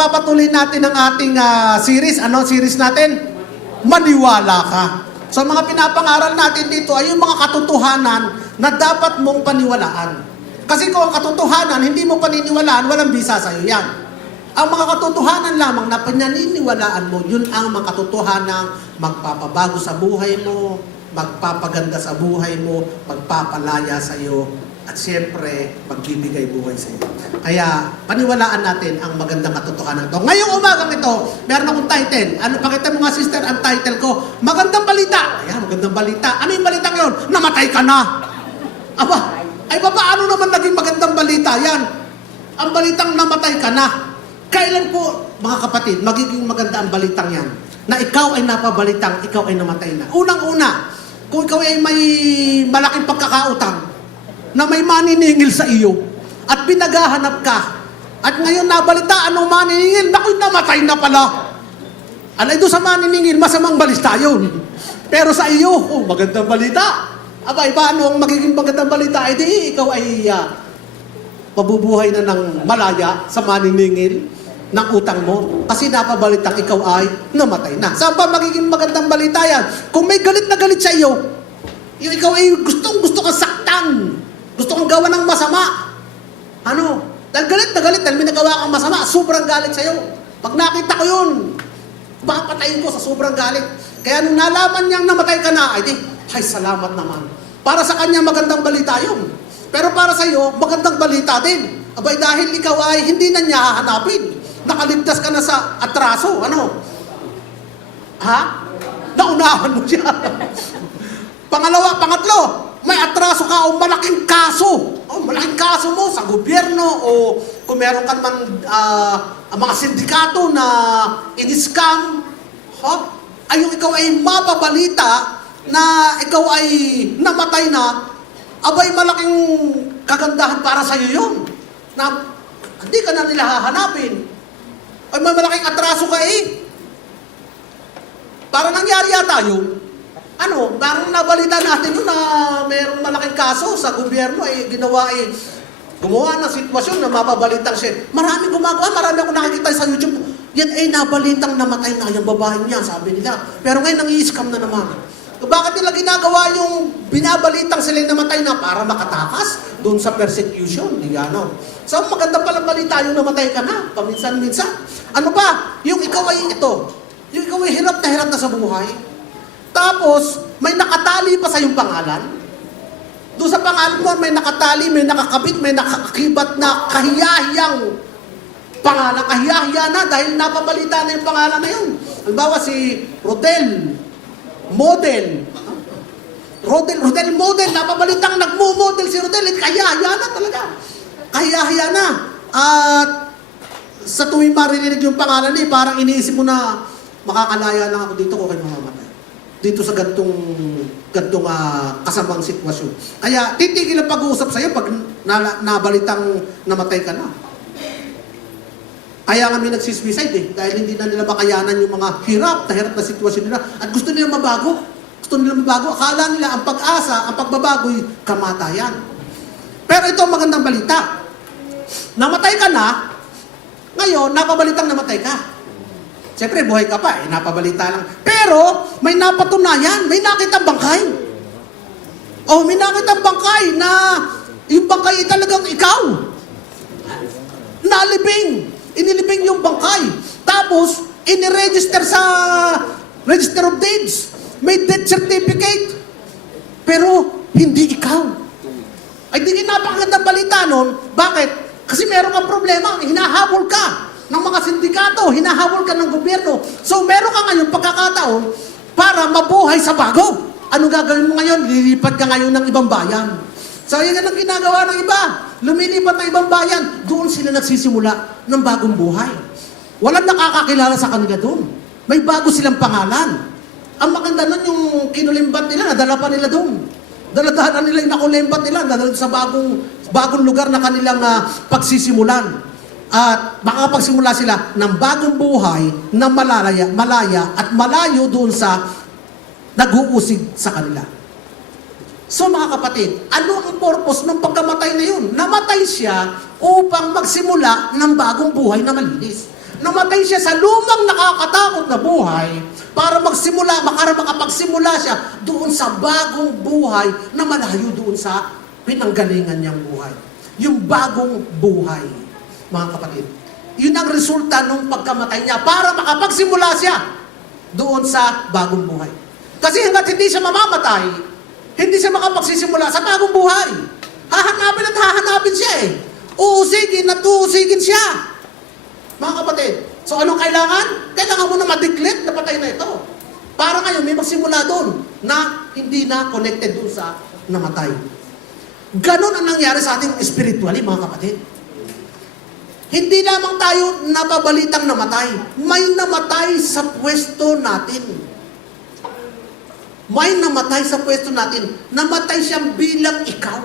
pagpapatuloy natin ang ating series. Ano ang series natin? Maniwala ka. So mga pinapangaral natin dito ay yung mga katotohanan na dapat mong paniwalaan. Kasi kung ang katotohanan, hindi mo paniniwalaan, walang bisa sa'yo yan. Ang mga katotohanan lamang na pananiniwalaan mo, yun ang mga katotohanan magpapabago sa buhay mo, magpapaganda sa buhay mo, magpapalaya sa'yo, at siyempre, magbibigay buhay sa iyo. Kaya, paniwalaan natin ang magandang katotohanan ito. Ngayong umagang ito, meron akong title. Ano, pakita mo nga, sister, ang title ko, Magandang Balita. Ayan, magandang balita. Ano yung balitang yun? Namatay ka na. Aba, ay paano naman naging magandang balita? Yan, ang balitang namatay ka na. Kailan po, mga kapatid, magiging maganda ang balitang yan? Na ikaw ay napabalitang, ikaw ay namatay na. Unang-una, kung ikaw ay may malaking pagkakautang, na may maniningil sa iyo at pinaghahanap ka at ngayon nabalitaan ng maniningil, naku, namatay na pala. Alay doon sa maniningil, masamang balita yun. Pero sa iyo, oh, magandang balita. Abay, paano ang magiging magandang balita? Eh di, ikaw ay mabubuhay na ng malaya sa maniningil ng utang mo kasi napabalitang ikaw ay namatay na. Saan pa magiging magandang balita yan? Kung may galit na galit sa iyo, yung ikaw ay gusto kang saktan, gusto kong gawa ng masama. Ano? Dahil galit na galit, dahil may nagawa kang masama, sobrang galit sa'yo. Pag nakita ko yun, papatayin ko sa sobrang galit. Kaya nung nalaman niyang namatay ka na, ay salamat naman. Para sa kanya, magandang balita yun. Pero para sa iyo, magandang balita din. Abay, dahil ikaw ay hindi na niya hahanapin. Nakaligtas ka na sa atraso. Ano? Ha? Naunahan mo siya. Pangatlo, may atraso ka o malaking kaso. O malaking kaso mo sa gobyerno o kung meron ka naman mga sindikato na in-scam, ay yung ikaw ay mapabalita na ikaw ay namatay na, abay malaking kagandahan para sa iyo yun. Na hindi ka na nila hahanapin. Ay may malaking atraso ka eh. Para nangyari yata yun. Ano, parang nabalita natin yun na mayroong malaking kaso sa gobyerno gumawa ng sitwasyon na mapabalitang siya. Marami gumagawa, marami ako nakikita sa YouTube. Yan ay nabalitang namatay na yung babaeng niya, sabi nila. Pero ngayon nang-i-scam na naman. Bakit nila ginagawa yung binabalitang sila namatay na para makatakas doon sa persecution? Di gano. So maganda palang balita yung namatay ka na, paminsan-minsan. Ano pa? Yung ikaw ay ito. Yung ikaw ay hirap na sa buhay. Tapos, may nakatali pa sa iyong pangalan. Doon sa pangalan mo, may nakatali, may nakakabit, may nakakakibat na kahiyahiyang pangalan. Kahiyahiya na dahil napabalita na yung pangalan na yun. Halimbawa si Rodel Model, napabalitang nagmo-model si Rodel. Kahiyahiya na talaga. Kahiyahiya na. At sa tuwing maririnig yung pangalan niya, parang iniisip mo na makakalaya lang ako dito kung kayo mamamatay. Dito sa gantong kasamang sitwasyon. Kaya titigil ang pag-uusap sa'yo pag nabalitang namatay ka na. Kaya kami nagsisuicide dahil hindi na nila makayanan yung mga hirap na sitwasyon nila at gusto nila mabago. Akala nila ang pag-asa, ang pagbabago'y kamatayan. Pero ito ang magandang balita. Namatay ka na, ngayon napabalitang namatay ka. Siyempre, buhay ka pa, napabalita lang. Pero, may napatunayan, may nakitang bangkay. May nakitang bangkay na yung bangkay talagang ikaw. Nalibing. Inilibing yung bangkay. Tapos, iniregister sa Register of Deeds. May death certificate. Pero, hindi ikaw. Ay, di napakagandang balita nun. Bakit? Kasi meron kang problema, hinahabol ka ng mga sindikato, hinahabol ka ng gobyerno. So, meron ka ngayon pagkakataon para mabuhay sa bago. Ano gagawin mo ngayon? Lilipat ka ngayon ng ibang bayan. So, yan ang ginagawa ng iba. Lumilipat ng ibang bayan. Doon sila nagsisimula ng bagong buhay. Walang nakakakilala sa kanila doon. May bago silang pangalan. Ang maganda nun yung kinulimbat nila, nadala pa nila doon. Daladahan nila yung nakulimbat nila, nadala sa bagong lugar na kanilang pagsisimulan. At makakapagsimula sila ng bagong buhay na malaya at malayo doon sa nag-uusig sa kanila. So mga kapatid, ano ang purpose ng pagkamatay na yun? Namatay siya upang magsimula ng bagong buhay na malinis. Namatay siya sa lumang nakakatakot na buhay para makapagsimula siya doon sa bagong buhay na malayo doon sa pinanggalingan niyang buhay. Yung bagong buhay, mga kapatid. Yun ang resulta ng pagkamatay niya para makapagsimula siya doon sa bagong buhay. Kasi hanggat hindi siya mamamatay, hindi siya makapagsisimula sa bagong buhay. Hahanapin at hahanapin siya eh. Uusigin at uusigin siya. Mga kapatid, so anong kailangan? Kailangan mo na ma-declare na patay na ito. Para ngayon may magsimula doon na hindi na connected doon sa namatay. Ganon ang nangyari sa ating spiritually, mga kapatid. Hindi lamang tayo napabalitang namatay. May namatay sa pwesto natin. May namatay sa pwesto natin. Namatay siyang bilang ikaw.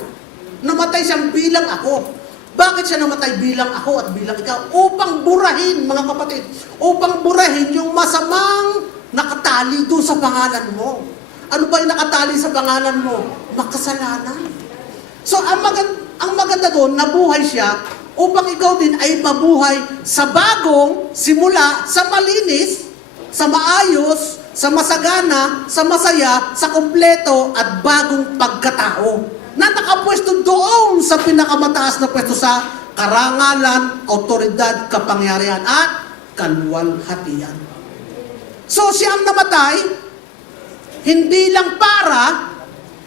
Namatay siyang bilang ako. Bakit siya namatay bilang ako at bilang ikaw? Upang burahin, mga kapatid. Upang burahin yung masamang nakatali doon sa pangalan mo. Ano ba yung nakatali sa pangalan mo? Makasalanan. So, ang maganda doon, nabuhay siya upang ikaw din ay mabuhay sa bagong simula, sa malinis, sa maayos, sa masagana, sa masaya, sa kumpleto at bagong pagkatao na nakapwesto doon sa pinakamataas na pwesto sa karangalan, autoridad, kapangyarihan at kaluwalhatian. So siya ang namatay, hindi lang para,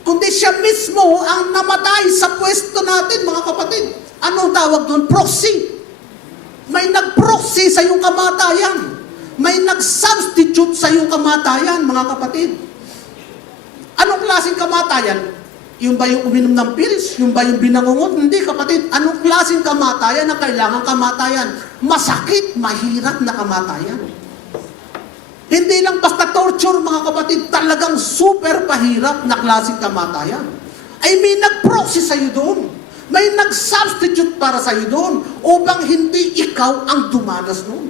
kundi siya mismo ang namatay sa pwesto natin, mga kapatid. Anong tawag doon? Proxy. May nag-proxy sa iyong kamatayan. May nag-substitute sa iyong kamatayan, mga kapatid. Anong klaseng kamatayan? Yung ba yung uminom ng pills? Yung ba yung binangungot? Hindi, kapatid. Anong klaseng kamatayan na kailangan kamatayan? Masakit, mahirap na kamatayan. Hindi lang basta torture, mga kapatid. Talagang super pahirap na klaseng kamatayan. Ay may nag-proxy sa'yo doon. May nag-substitute para sa'yo doon upang hindi ikaw ang dumanas noon.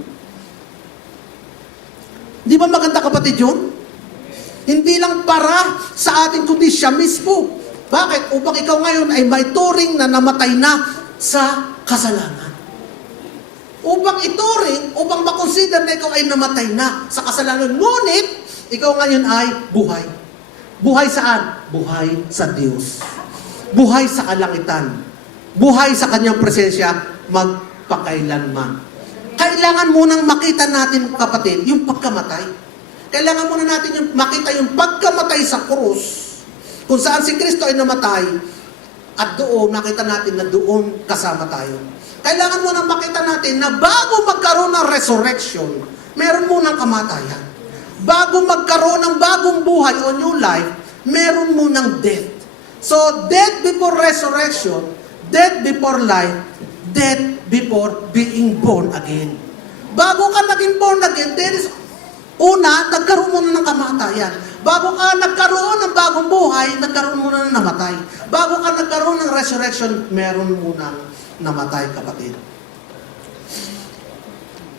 Di ba maganda, kapatid, yun? Hindi lang para sa ating kundi siya mismo. Bakit? Upang ikaw ngayon ay may turing na namatay na sa kasalanan. Upang ituring, upang makonsider na ikaw ay namatay na sa kasalanan. Ngunit, ikaw ngayon ay buhay. Buhay saan? Buhay sa Diyos. Buhay sa kalangitan. Buhay sa Kanyang presensya magpakailanman. Kailangan munang makita natin, kapatid, yung pagkamatay. Kailangan muna natin makita yung pagkamatay sa krus, kung saan si Kristo ay namatay, at doon, nakita natin na doon kasama tayo. Kailangan mo nang makita natin na bago magkaroon ng resurrection, meron munang kamatayan. Bago magkaroon ng bagong buhay o new life, meron munang death. So, death before resurrection, death before life, death before being born again. Bago ka naging born again, there is nagkaroon muna ng kamatayan. Bago ka nagkaroon ng bagong buhay, nagkaroon muna ng namatay. Bago ka nagkaroon ng resurrection, meron muna namatay, kapatid.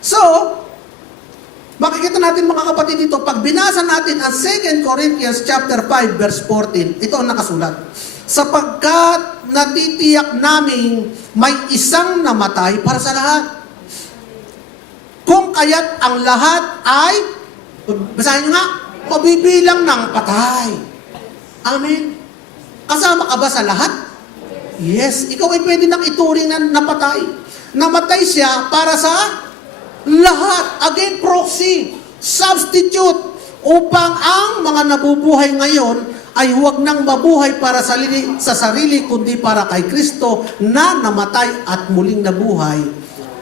So, makikita natin, mga kapatid, dito, pag binasa natin ang 2 Corinthians chapter 5, verse 14, ito ang nakasulat. Sapagkat natitiyak naming may isang namatay para sa lahat. Kung kaya't ang lahat ay, basahin nyo nga, mabibilang ng patay. Amen. Kasama ka ba sa lahat? Yes. Ikaw ay pwede nang ituring na napatay. Namatay siya para sa lahat. Again, proxy, substitute, upang ang mga nabubuhay ngayon ay huwag nang mabuhay para sa sarili, kundi para kay Kristo na namatay at muling nabuhay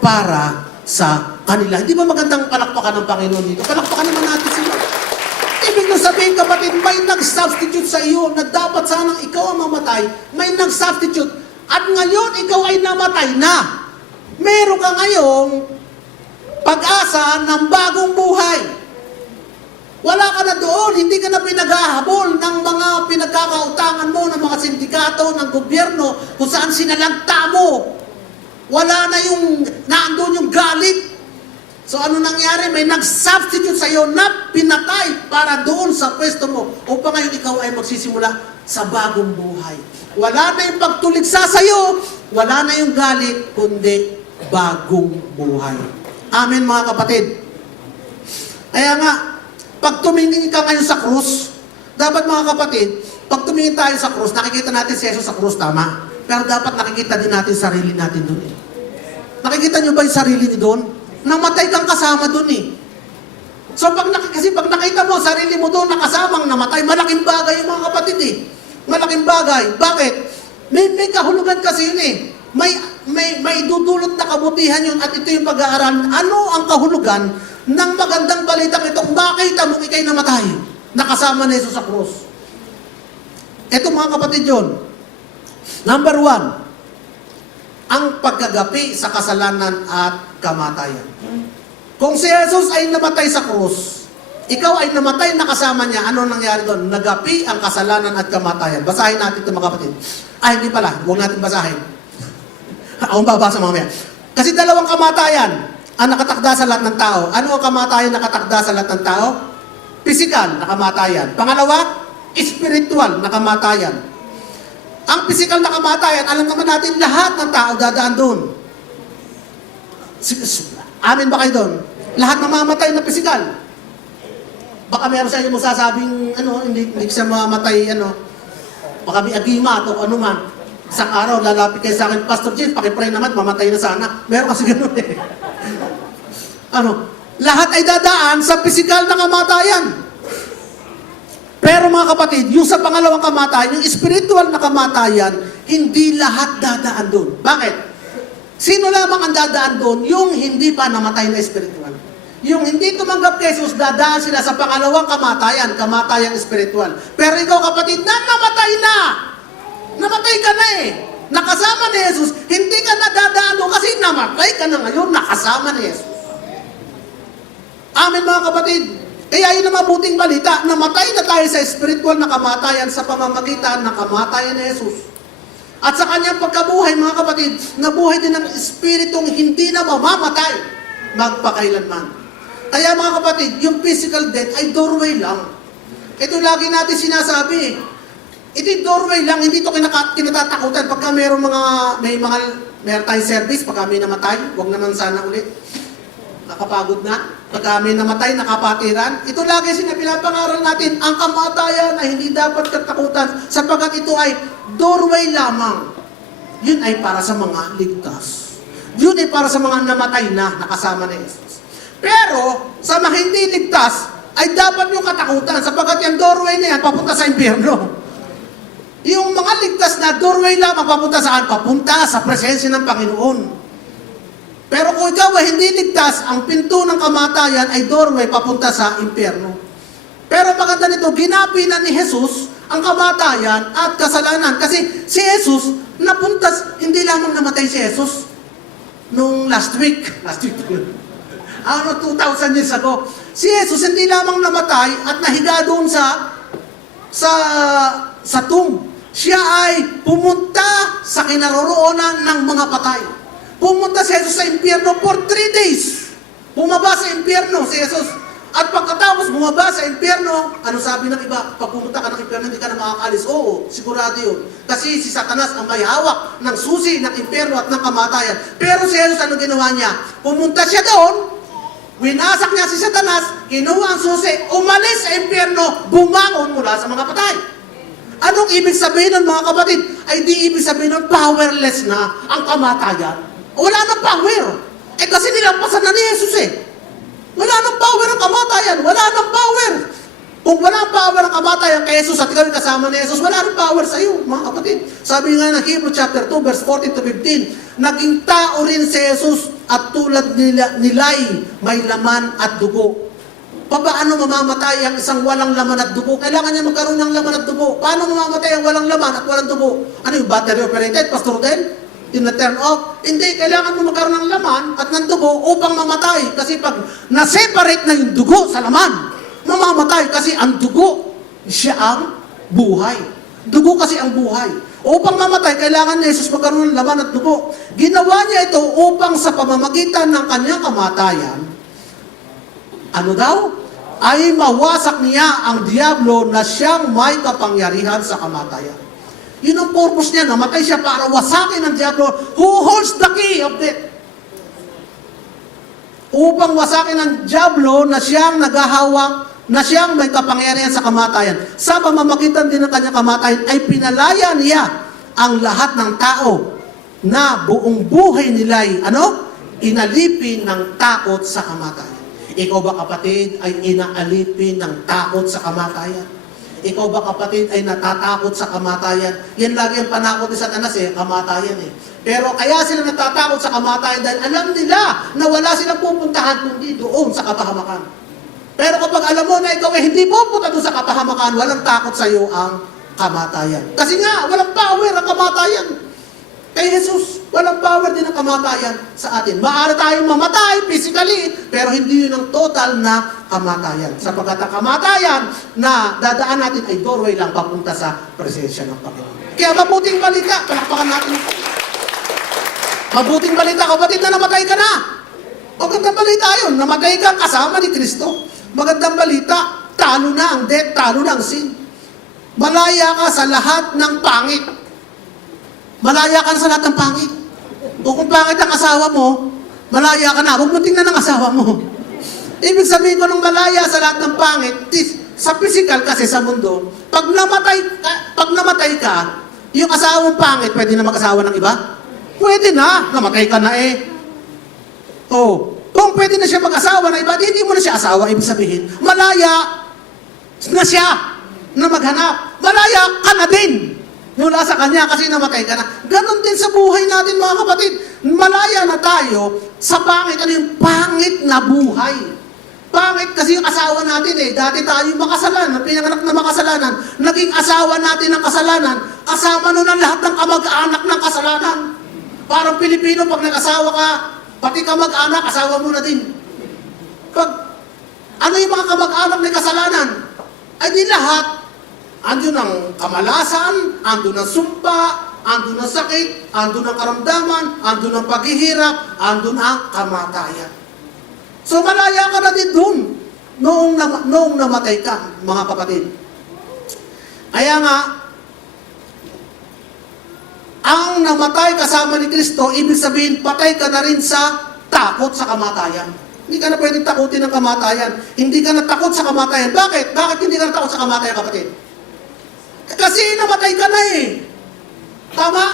para sa kanila. Hindi ba magandang palakpakan ng Panginoon dito? Palakpakan naman natin sila. Ibig nang sabihin, kapatid, may nag-substitute sa iyo na dapat sanang ikaw ang mamatay. May nag-substitute. At ngayon, ikaw ay namatay na. Meron ka ngayong pag-asa ng bagong buhay. Wala ka na doon, hindi ka na pinaghahabol ng mga pinagkakautangan mo, ng mga sindikato, ng gobyerno, kung saan sinalagta mo. Wala na yung, naandun yung galit. So ano nangyari? May nag-substitute sa iyo na pinatay para doon sa pwesto mo upang ngayon ikaw ay magsisimula sa bagong buhay. Wala na yung pagtuligsa sa iyo, wala na yung galit, kundi bagong buhay. Amen mga kapatid. Kaya nga, pag tumingin ka ngayon sa krus, dapat mga kapatid, pag tumingin tayo sa krus, nakikita natin si Jesus sa krus, tama. Pero dapat nakikita din natin sarili natin doon eh. Nakikita nyo ba yung sarili niyo doon? Namatay kang kasama doon eh. So kasi pag nakita mo, sarili mo doon nakasamang namatay, malaking bagay yung mga kapatid eh. Malaking bagay. Bakit? May kahulugan kasi yun eh. May dudulot na kabutihan yun at ito yung pag-aaral. Ano ang kahulugan ng magandang balitang ito? Makita mo ikay namatay. Nakasama na Jesus sa krus. Ito mga kapatid yun. Number 1, ang pagkagapi sa kasalanan at kamatayan. Kung si Jesus ay namatay sa krus, ikaw ay namatay na kasama niya, ano nangyari doon? Nagapi ang kasalanan at kamatayan. Basahin natin ito mga kapatid. Hindi pala, huwag natin basahin. Ako babasa mamaya. Kasi dalawang kamatayan ang nakatakda sa lahat ng tao. Ano ang kamatayan nakatakda sa lahat ng tao? Physical na kamatayan. Pangalawa, spiritual na kamatayan. Ang physical na kamatayan, alam naman natin lahat ng tao dadaan doon. Amin ba kayo doon? Lahat mamamatay na physical. Baka meron sa inyo masasabing, hindi siya mamamatay, baka may agimat o ano man. Isang araw, lalapit kayo sa akin, Pastor James, pakipray naman, mamatay na sana. Meron kasi ganun eh. Lahat ay dadaan sa physical na kamatayan. Pero mga kapatid, yung sa pangalawang kamatayan, yung spiritual na kamatayan, hindi lahat dadaan doon. Bakit? Sino lamang ang dadaan doon? Yung hindi pa namatay na spiritual. Yung hindi tumanggap kay Jesus, dadaan sila sa pangalawang kamatayan, kamatayang spiritual. Pero ikaw kapatid, namatay na! Namatay ka na eh! Nakasama ni Jesus, hindi ka na dadaan doon kasi namatay ka na ngayon, nakasama ni Jesus. Amen mga kapatid. Kaya yun ang mabuting balita, namatay na tayo sa spiritual na kamatayan sa pamamagitan ng kamatayan ni Jesus. At sa kanyang pagkabuhay, mga kapatid, nabuhay din ng espiritong hindi na mamamatay magpakailanman. Kaya mga kapatid, yung physical death ay doorway lang. Ito lagi natin sinasabi. Ito yung doorway lang, hindi ito kinatatakutan. Pagka may tayong service, pagka may namatay, huwag naman sana ulit. Nakapagod na. Pagka may namatay, nakapatiran. Ito lagi pinapangaral natin, ang kamatayan ay hindi dapat katakutan sapagkat ito ay doorway lamang. Yun ay para sa mga ligtas. Yun ay para sa mga namatay na nakasama ni Jesus. Pero, sa mga hindi ligtas, ay dapat yung katakutan sapagkat yung doorway na yan papunta sa impyerno. Yung mga ligtas na doorway lamang papunta saan? Papunta sa presensya ng Panginoon. Pero kung ikaw ay hindi ligtas, ang pinto ng kamatayan ay doorway papunta sa impyerno. Pero maganda nito, ginapi na ni Jesus ang kamatayan at kasalanan. Kasi si Jesus, hindi lamang namatay si Jesus nung last week 2,000 years ago. Si Jesus hindi lamang namatay at nahiga doon sa tomb. Siya ay pumunta sa kinaroroonan ng mga patay. Pumunta si Jesus sa impyerno for 3 days. Bumaba sa impyerno si Jesus. At pagkatapos bumaba sa impyerno, ano sabi ng iba? Pag pumunta ka ng impyerno, hindi ka na makakalis. Oo, sigurado yun. Kasi si Satanas ang may hawak ng susi ng impyerno at ng kamatayan. Pero si Jesus, ano ginawa niya? Pumunta siya doon, winasak niya si Satanas, kinuha ang susi, umalis sa impyerno, bumangon mula sa mga patay. Anong ibig sabihin ng mga kapatid? Ay di ibig sabihin ng powerless na ang kamatayan. Wala nang power. Kasi nilampasan na ni Jesus eh. Wala nang power ang kamatayan. Wala nang power. Kung wala ang power ang kamatayan kay Jesus at ikaw kasama ni Jesus, wala nang power sa iyo, mga kapatid. Sabi nga ng Hebrews chapter 2, verse 14-15, naging tao rin si Jesus at tulad nila'y may laman at dugo. Paano mamamatay ang isang walang laman at dugo? Kailangan niya magkaroon ng laman at dugo. Paano mamamatay ang walang laman at walang dugo? Ano yung battery operated, Pastor Del? Tina-turn off? Hindi, kailangan mo magkaroon ng laman at ng dugo upang mamatay. Kasi pag na-separate na yung dugo sa laman, mamamatay kasi ang dugo, siya ang buhay. Dugo kasi ang buhay. Upang mamatay, kailangan ni Jesus magkaroon ng laman at dugo. Ginawa niya ito upang sa pamamagitan ng kanyang kamatayan, ano daw? Ay mawasak niya ang diablo na siyang may kapangyarihan sa kamatayan. Yun ang purpose niya, namatay siya para wasakin ang diablo who holds the key of death. upang wasakin ng dyablo na siyang naghahawak, na siyang may kapangyarihan sa kamatayan. Sa pamamagitan din ng kanyang kamatayan ay pinalaya niya ang lahat ng tao na buong buhay nila'y inalipin ng takot sa kamatayan. Ikaw ba kapatid ay inaalipin ng takot sa kamatayan? Ikaw ba kapatid ay natatakot sa kamatayan? Yan lagi ang panakot ni Satanas kamatayan Pero kaya sila natatakot sa kamatayan dahil alam nila na wala silang pupuntahan kundi doon sa kapahamakan. Pero kapag alam mo na ikaw ay hindi pupunta doon sa kapahamakan, walang takot sa iyo ang kamatayan. Kasi nga, walang power ang kamatayan. Kay Jesus, walang power din ang kamatayan sa atin. Maaari tayong mamatay physically, pero hindi yun ang total na kamatayan. Sapagkat ang kamatayan na dadaan natin ay doorway lang papunta sa presensya ng Panginoon. Kaya mabuting balita, palakpakan natin. Mabuting balita, kapatid, na namatay ka na. Magandang balita yun, namatay ka kasama ni Kristo. Magandang balita, talo na ang death, talo na ang sin. Malaya ka sa lahat ng pangit. Malaya ka na sa lahat ng pangit. O kung pangit ang asawa mo, malaya ka na. Huwag mo tingnan ang asawa mo. Ibig sabihin ko nung malaya sa lahat ng pangit, sa physical kasi sa mundo, pag namatay ka, yung asawang pangit, pwede na mag-asawa ng iba? Pwede na. Namatay ka na kung pwede na siya mag-asawa ng iba, hindi mo na siya asawa. Ibig sabihin, malaya na siya na maghanap. Malaya ka na din mula sa kanya kasi namatay ka na. Ganon din sa buhay natin mga kapatid. Malaya na tayo sa pangit. Ano yung pangit na buhay? Pangit kasi yung asawa natin Dati tayo makasalanan, pinanganak na makasalanan. Naging asawa natin ng kasalanan. Kasama nun ang lahat ng kamag-anak ng kasalanan. Parang Pilipino, pag nag-asawa ka, pati kamag-anak, asawa mo na din. Ano yung mga kamag-anak ng kasalanan? Ay di lahat. Andun ang kamalasan, andun ang sumpa, andun ang sakit, andun ang karamdaman, andun ang paghihirap, andun ang kamatayan. So malaya ka na din dun noong namatay ka, mga kapatid. Kaya nga, ang namatay kasama ni Kristo, ibig sabihin, patay ka na rin sa takot sa kamatayan. Hindi ka na pwedeng takutin ng kamatayan. Hindi ka na takot sa kamatayan. Bakit? Bakit hindi ka na takot sa kamatayan, kapatid? Kasi namatay ka na Tama?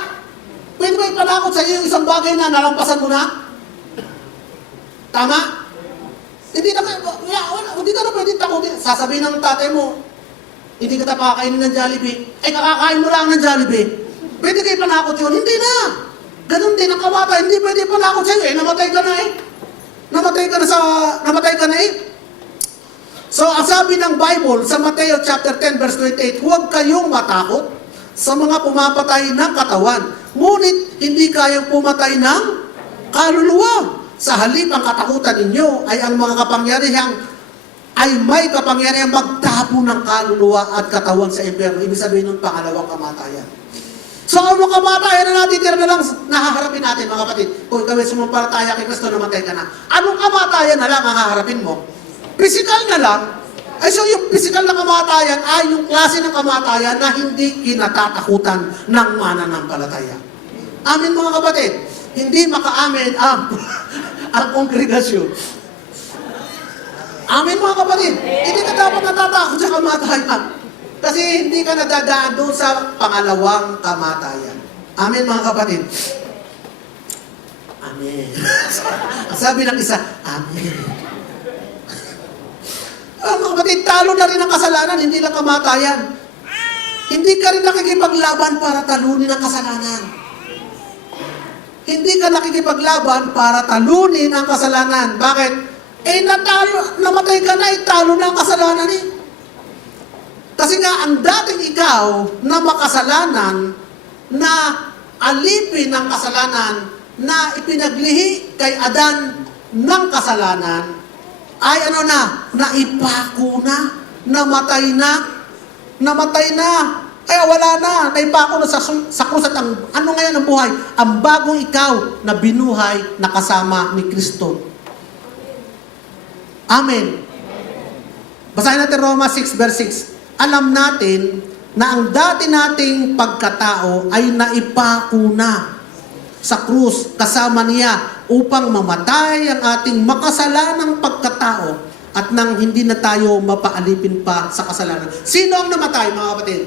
Pwede ba ipanakot sa iyo yung isang bagay na nalampasan mo na? Tama? Hindi ka na pwedeng takutin. Sasabihin ng tatay mo, hindi ka pakakainin ng Jollibee. Kakakain mo lang ng Jollibee. Pwede kayo panakot yun? Hindi na. Ganun din ang kamatayan. Hindi pwede panakot sa iyo. Namatay ka na Namatay ka na So, ang sabi ng Bible sa Mateo chapter 10 verse 28, huwag kayong matakot sa mga pumapatay ng katawan, ngunit hindi kayang pumatay ng kaluluwa. Sa halip, ang katakutan ninyo ay ang mga may kapangyarihang magtapo ng kaluluwa at katawan sa impyerno. Ibig sabihin ng pangalawang kamatayan. So, ang mga kamatayan na natitira na lang, nahaharapin natin, mga kapatid. Kung ikaw ay sumampalataya kay Kristo, namatay ka na. Anong kamatayan na lang ang haharapin mo? Physical na lang. So yung physical na kamatayan ay yung klase ng kamatayan na hindi kinatatakutan ng mananampalataya. Amin mga kapatid. Hindi maka-amin ang kongregasyon. Amin mga kapatid. Hindi ka dapat natatakot sa kamatayan. Kasi hindi ka nadadaan doon sa pangalawang kamatayan. Amin mga kapatid. Amen. Sabi ng isa, Amen. Mga kapatid, talo na rin ang kasalanan, hindi lang kamatayan. Hindi ka rin nakikipaglaban para talunin ang kasalanan. Hindi ka nakikipaglaban para talunin ang kasalanan. Bakit? Namatay ka na, talo na ang kasalanan Kasi nga, ang dating ikaw na makasalanan, na alipin ng kasalanan, na ipinaglihi kay Adan ng kasalanan, ay naipako na, namatay na, kaya wala na, naipako na sa krus at ano ngayon ang buhay? Ang bagong ikaw na binuhay na kasama ni Kristo. Amen. Basahin natin Roma 6 verse 6. Alam natin na ang dati nating pagkatao ay naipako na sa krus kasama niya upang mamatay ang ating makasalanang pagkatao at nang hindi na tayo mapaalipin pa sa kasalanan. Sino ang namatay, mga kapatid?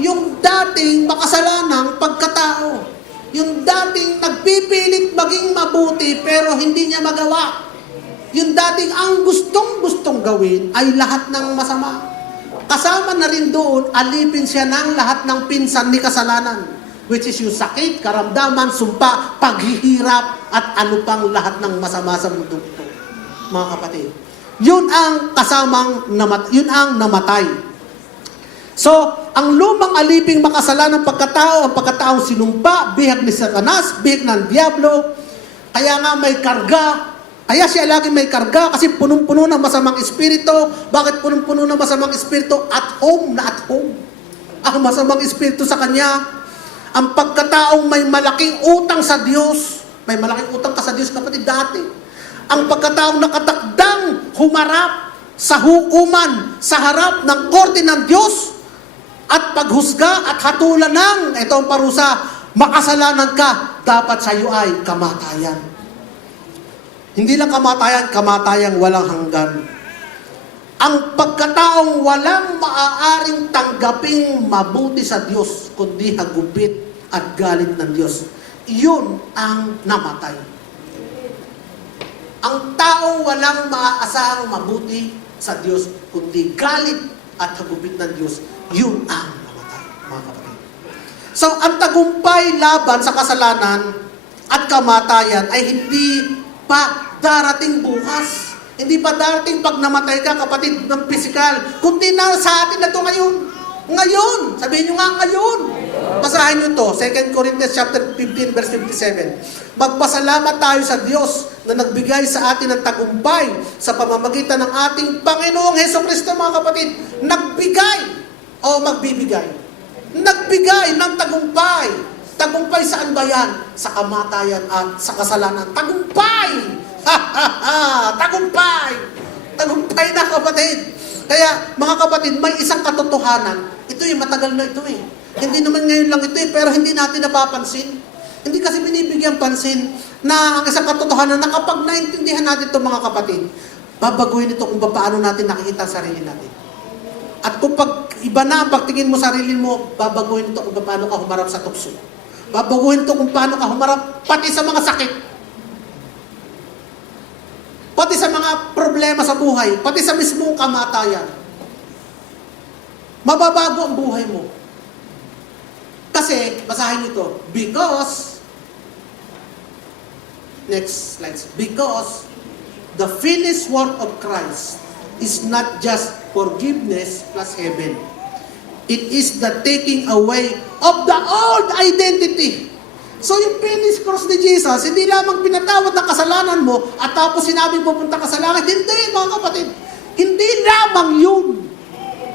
Yung dating makasalanang pagkatao. Yung dating nagpipilit maging mabuti pero hindi niya magawa. Yung dating ang gustong-gustong gawin ay lahat ng masama. Kasama na rin doon, alipin siya ng lahat ng pinsan ni kasalanan. Which is yung sakit, karamdaman, sumpa, paghihirap, at ano pang lahat ng masama sa mundo ito. Mga kapatid. Yun ang yun ang namatay. So, ang lumang aliping makasalanang pagkatao, ang pagkataong sinumpa, bihag ni Satanas, bihag ng Diablo, kaya nga may karga, kaya siya lagi may karga kasi punong-puno ng masamang espiritu. Bakit punong-puno ng masamang espiritu? At home na at home. Ang masamang espiritu sa kanya, ang pagkataong may malaking utang sa Diyos, may malaking utang ka sa Diyos, kapatid, dati. Ang pagkataong nakatakdang humarap sa hukuman, sa harap ng korte ng Diyos, at paghusga at hatulan ng itong parusa, makasalanan ka, dapat sa iyo ay kamatayan. Hindi lang kamatayan, kamatayang walang hanggan. Ang pagkataong walang maaaring tanggaping mabuti sa Diyos, kundi hagupit at galit ng Diyos. Yun ang namatay. Ang taong walang maaasahang mabuti sa Diyos, kundi galit at hagupit ng Diyos, yun ang namatay, mga kapatid. So, ang tagumpay laban sa kasalanan at kamatayan ay hindi pa darating bukas. Hindi pa darating pag namatay ka, kapatid, ng pisikal, kundi na sa atin na ito ngayon. Ngayon! Sabihin nyo nga ngayon! Basahin nyo ito, 2 Corinthians chapter 15, verse 57. Magpasalamat tayo sa Diyos na nagbigay sa atin ng tagumpay sa pamamagitan ng ating Panginoong Hesukristo, mga kapatid. Nagbigay o magbibigay. Nagbigay ng tagumpay. Tagumpay saan ba yan? Sa kamatayan at sa kasalanan. Tagumpay! Tagumpay! Tagumpay na, kapatid. Kaya, mga kapatid, may isang katotohanan. Ito matagal na ito eh. Hindi naman ngayon lang ito eh, pero hindi natin napapansin. Hindi kasi binibigyan pansin na ang isang katotohanan na kapag naintindihan natin ito, mga kapatid, babaguhin ito kung paano natin nakikita ang sarili natin. At kung pag iba na ang pagtingin mo sarili mo, babaguhin ito kung paano ka humarap sa tukso. Babaguhin ito kung paano ka humarap pati sa mga sakit. Pati sa mga problema sa buhay, pati sa mismong kamatayan. Mababago ang buhay mo. Kasi, basahin nito, because, next slide, because the finished work of Christ is not just forgiveness plus heaven. It is the taking away of the old identity. So yung finished cross ni Jesus, hindi lamang pinatawad ng kasalanan mo at tapos sinabing pupunta ka sa langit. Hindi, mga kapatid. Hindi lamang yun.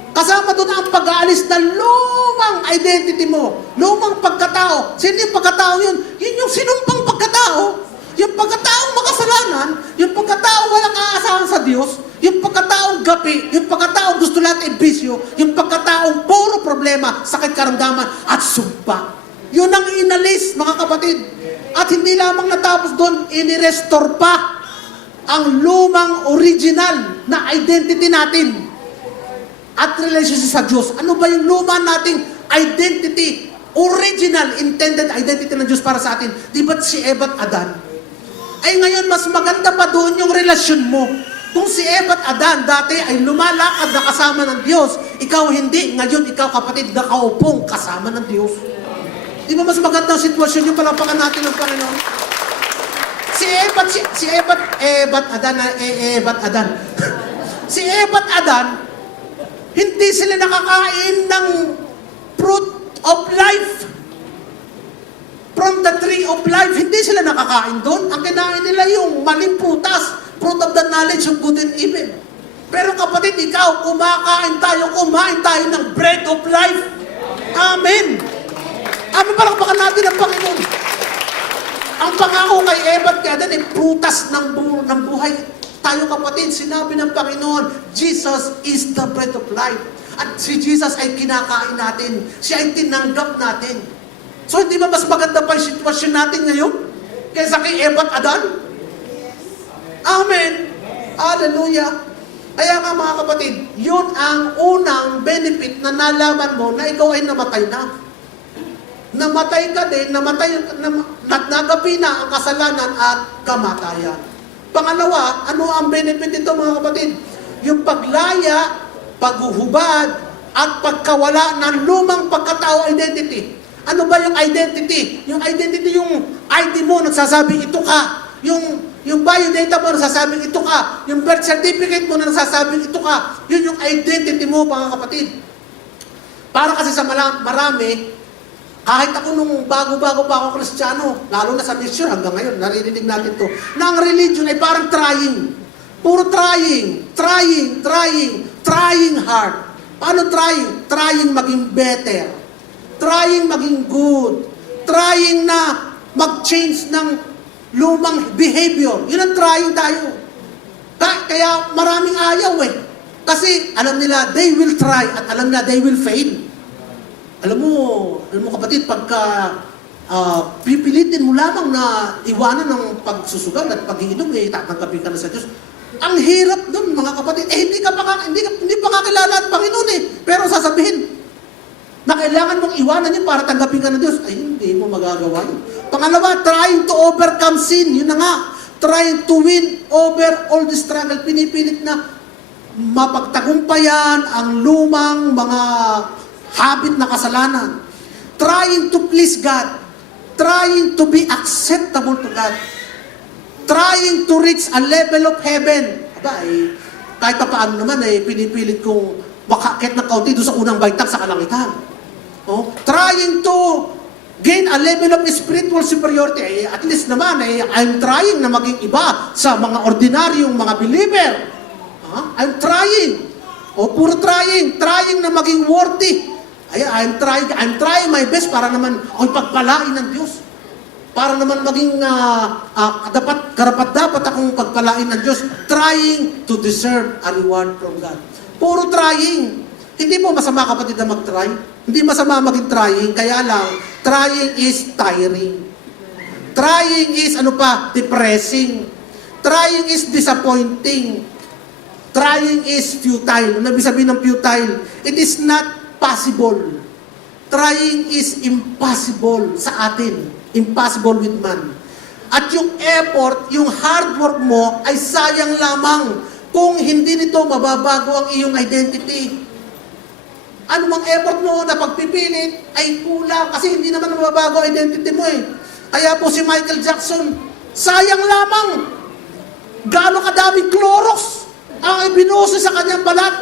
Kasama doon ang pag-aalis ng lumang identity mo, lumang pagkatao. Sino yung pagkatao yun? Yun yung sinumpang pagkatao. Yung pagkataong makasalanan, yung pagkataong walang aasahan sa Diyos, yung pagkataong gapi, yung pagkataong gusto lahat ay bisyo, yung pagkataong puro problema, sakit, karamdaman, at sumpa. Yun ang inalis, mga kapatid. At hindi lamang natapos doon, inirestore pa ang lumang original na identity natin at relationship sa Diyos. Ano ba yung luma nating identity, original, intended identity ng Diyos para sa atin? Di ba't si Eva at Adan? Ay ngayon, mas maganda pa doon yung relasyon mo. Kung si Eva at Adan dati ay lumalakad na kasama ng Diyos, ikaw hindi. Ngayon, ikaw kapatid, nakaupong kasama ng Diyos. Di ba mas magandang sitwasyon yung palapakan natin ng Panginoon? Si Eva at Adan. Si Eva at Adan, hindi sila nakakain ng fruit of life. From the tree of life, hindi sila nakakain doon. Ang kinain nila yung maling prutas, fruit of the knowledge of good and evil. Pero kapatid, ikaw, kumain tayo ng bread of life. Amen. Amen, palakpakan natin ang Panginoon. Ang pangako kay Eva at kay Adan ay prutas ng buhay. Tayo kapatid, sinabi ng Panginoon, Jesus is the bread of life. At si Jesus ay kinakain natin. Siya ay tinanggap natin. So, hindi ba mas maganda pa yung sitwasyon natin ngayon? kaysa kay Eva at Adan? Amen. Hallelujah. Kaya nga mga kapatid, yun ang unang benefit na nalaman mo na ikaw ay namatay na. Namatay ka din, nagabi na ang kasalanan at kamatayan. Pangalawa, ano ang benefit nito mga kapatid? Yung paglaya, paghuhubad, at pagkawala ng lumang pagkatao identity. Ano ba yung identity? Yung identity, yung ID mo, nagsasabing ito ka. Yung biodata mo, nagsasabing ito ka. Yung birth certificate mo, nagsasabing ito ka. Yun yung identity mo, mga kapatid. Para kasi sa marami, kahit ako nung bago-bago pa ako Kristiyano, lalo na sa mission hanggang ngayon, naririnig natin to, na ang religion ay parang trying. Puro trying hard. Paano trying? Trying maging better. Trying maging good. Trying na mag-change ng lumang behavior. Yun ang trying tayo. Kaya maraming ayaw eh. Kasi alam nila, they will try at alam nila, they will fail. Alam mo kapatid, pagka pipilitin mo lamang na iwanan ng pagsusugal at pag-iinom, tatanggapin ka na sa Diyos. Ang hirap nun, mga kapatid. Hindi pa kakilala ang Panginoon eh. Pero sasabihin, na kailangan mong iwanan yun para tanggapin ka ng Diyos. Ay, hindi mo magagawa yun. Pangalawa, trying to overcome sin. Yun na nga. Trying to win over all the struggle. Pinipilit na mapagtagumpayan ang lumang mga habit na kasalanan. Trying to please God. Trying to be acceptable to God. Trying to reach a level of heaven. Aba, kahit pa paano naman, pinipilit kong makakit na kaunti doon sa unang baitag sa kalangitan. Trying to gain a level of spiritual superiority. At least naman, I'm trying na maging iba sa mga ordinaryong mga believer. I'm trying. Puro trying. Trying na maging worthy. I'm trying my best para naman ako'y pagpalain ng Diyos. Para naman maging karapat-dapat akong pagpalain ng Diyos. Trying to deserve a reward from God. Puro trying. Hindi mo masama kapatid na mag-try. Hindi masama maging trying. Kaya lang, trying is tiring. Trying is depressing. Trying is disappointing. Trying is futile. Ano ibig sabihin ng futile? It is not possible. Trying is impossible sa atin. Impossible with man. At yung effort, yung hard work mo ay sayang lamang kung hindi nito mababago ang iyong identity. Ano mang effort mo na pagpipilit ay kulang kasi hindi naman mababago ang identity mo eh. Kaya po si Michael Jackson, sayang lamang. Gaano kadaming Clorox ang ibinuso sa kanyang balat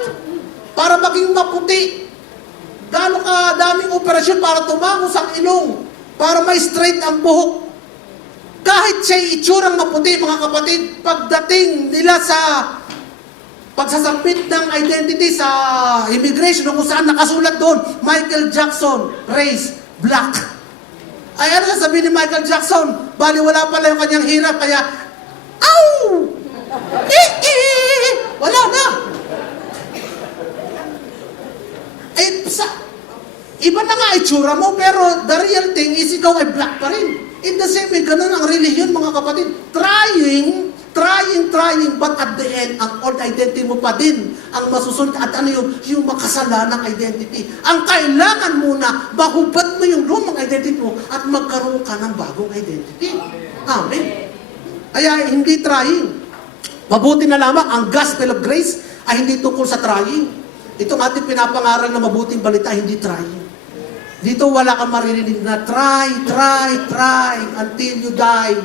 para maging maputi. Gaano kadaming operasyon para tumangos ang ilong, para may straight ang buhok. Kahit siya'y itsurang maputi, mga kapatid, pagdating nila sa pagsasabit ng identity sa immigration kung saan nakasulat doon, Michael Jackson, race, black. Ay, ano sasabihin ni Michael Jackson? Bali, wala pala yung kanyang hirap, kaya, ow! Wala na. Iba na nga itsura mo, pero the real thing is ikaw ay black pa rin. In the same way, ganun ang religion, mga kapatid. Trying, but at the end, ang old identity mo pa din ang masusunod. At ano yung makasalanang identity. Ang kailangan muna, bahubad mo yung lumang identity mo at magkaroon ka ng bagong identity. Amen. Kaya hindi trying. Mabuti na lamang, ang gospel of grace ay hindi tungkol sa trying. Itong ating pinapangaral na mabuting balita, hindi trying. Dito wala kang maririnig na try until you die.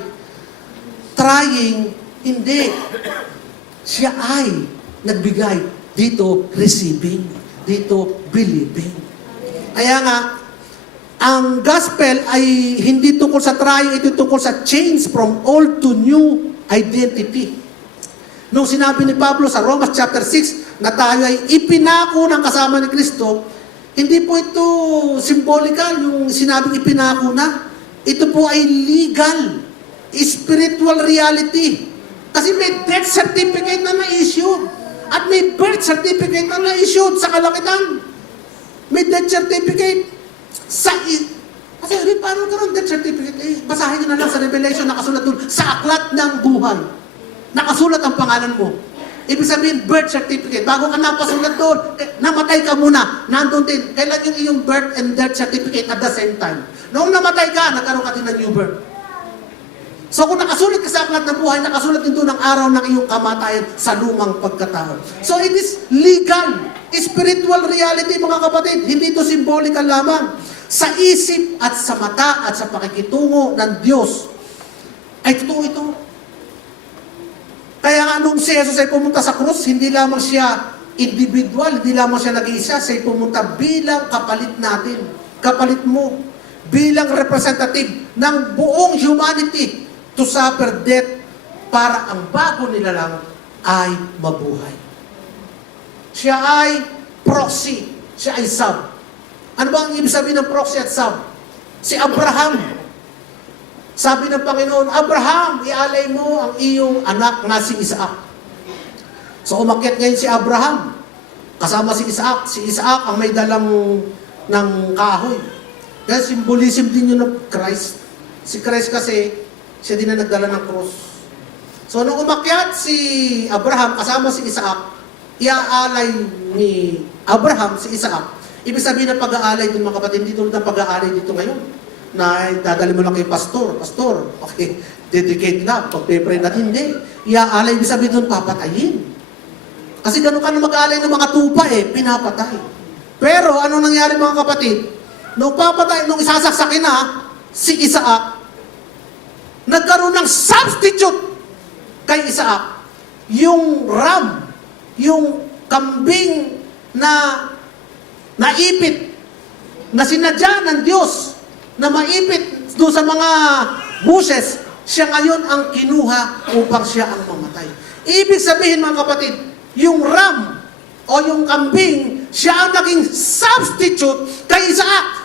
Trying, hindi. Siya ay nagbigay. Dito, receiving. Dito, believing. Kaya nga, ang gospel ay hindi tungkol sa trying, ito tungkol sa change from old to new identity. Nung sinabi ni Pablo sa Romans chapter 6 na tayo ay ipinako ng kasama ni Kristo, hindi po ito symbolical, yung sinabing ipinako na. Ito po ay legal, spiritual reality. Kasi may death certificate na na-issue. At may birth certificate na na-issue sa kalangitan. May death certificate. Pastor, paano karoon death certificate? Basahin nyo na lang sa Revelation, nakasulat doon, sa aklat ng buhay. Nakasulat ang pangalan mo. Ibig sabihin, birth certificate. Bago ka napasulat doon, namatay ka muna. Nandun din. Kailan yung iyong birth and death certificate at the same time? Noong namatay ka, nagkaroon ka din ng new birth. So kung nakasulat ka sa aklat ng buhay, nakasulat din doon ang araw ng iyong kamatayan sa lumang pagkatao. So it is legal, spiritual reality mga kapatid. Hindi ito symbolical lamang. Sa isip at sa mata at sa pakikitungo ng Diyos, ay totoo ito. Kaya nga nung si Jesus ay pumunta sa krus, hindi lamang siya individual, hindi lamang siya nag-iisa, siya ay pumunta bilang kapalit natin, kapalit mo, bilang representative ng buong humanity to suffer death para ang bago nila lang ay mabuhay. Siya ay proxy, siya ay sub. Ano ba ang ibig sabihin ng proxy at sub? Si Abraham, sabi ng Panginoon, Abraham, ialay mo ang iyong anak na si Isaac. So umakyat ngayon si Abraham, kasama si Isaac. Si Isaac ang may dalang ng kahoy. Kaya symbolism din yun ng Christ. Si Christ kasi, siya din na nagdala ng cross. So nung umakyat si Abraham, kasama si Isaac, iaalay ni Abraham si Isaac. Ibig sabihin ng pag-aalay din mga kapatid, hindi tulad ng pag-aalay dito ngayon. Na dadali mo lang kay pastor, okay, dedicate na, pag-pray natin, hindi. Iaalay, ibig sabihin doon, papatayin. Kasi ganun ka na mag-aalay ng mga tupa pinapatay. Pero ano nangyari mga kapatid? Nung papatay, nung isasaksakin na, si Isaac, nagkaroon ng substitute kay Isaac. Yung ram, yung kambing na naipit, na sinadya ng Diyos, na maipit doon sa mga bushes, siya ngayon ang kinuha upang siya ang mamatay. Ibig sabihin mga kapatid, yung ram o yung kambing, siya ang naging substitute kay Isaac.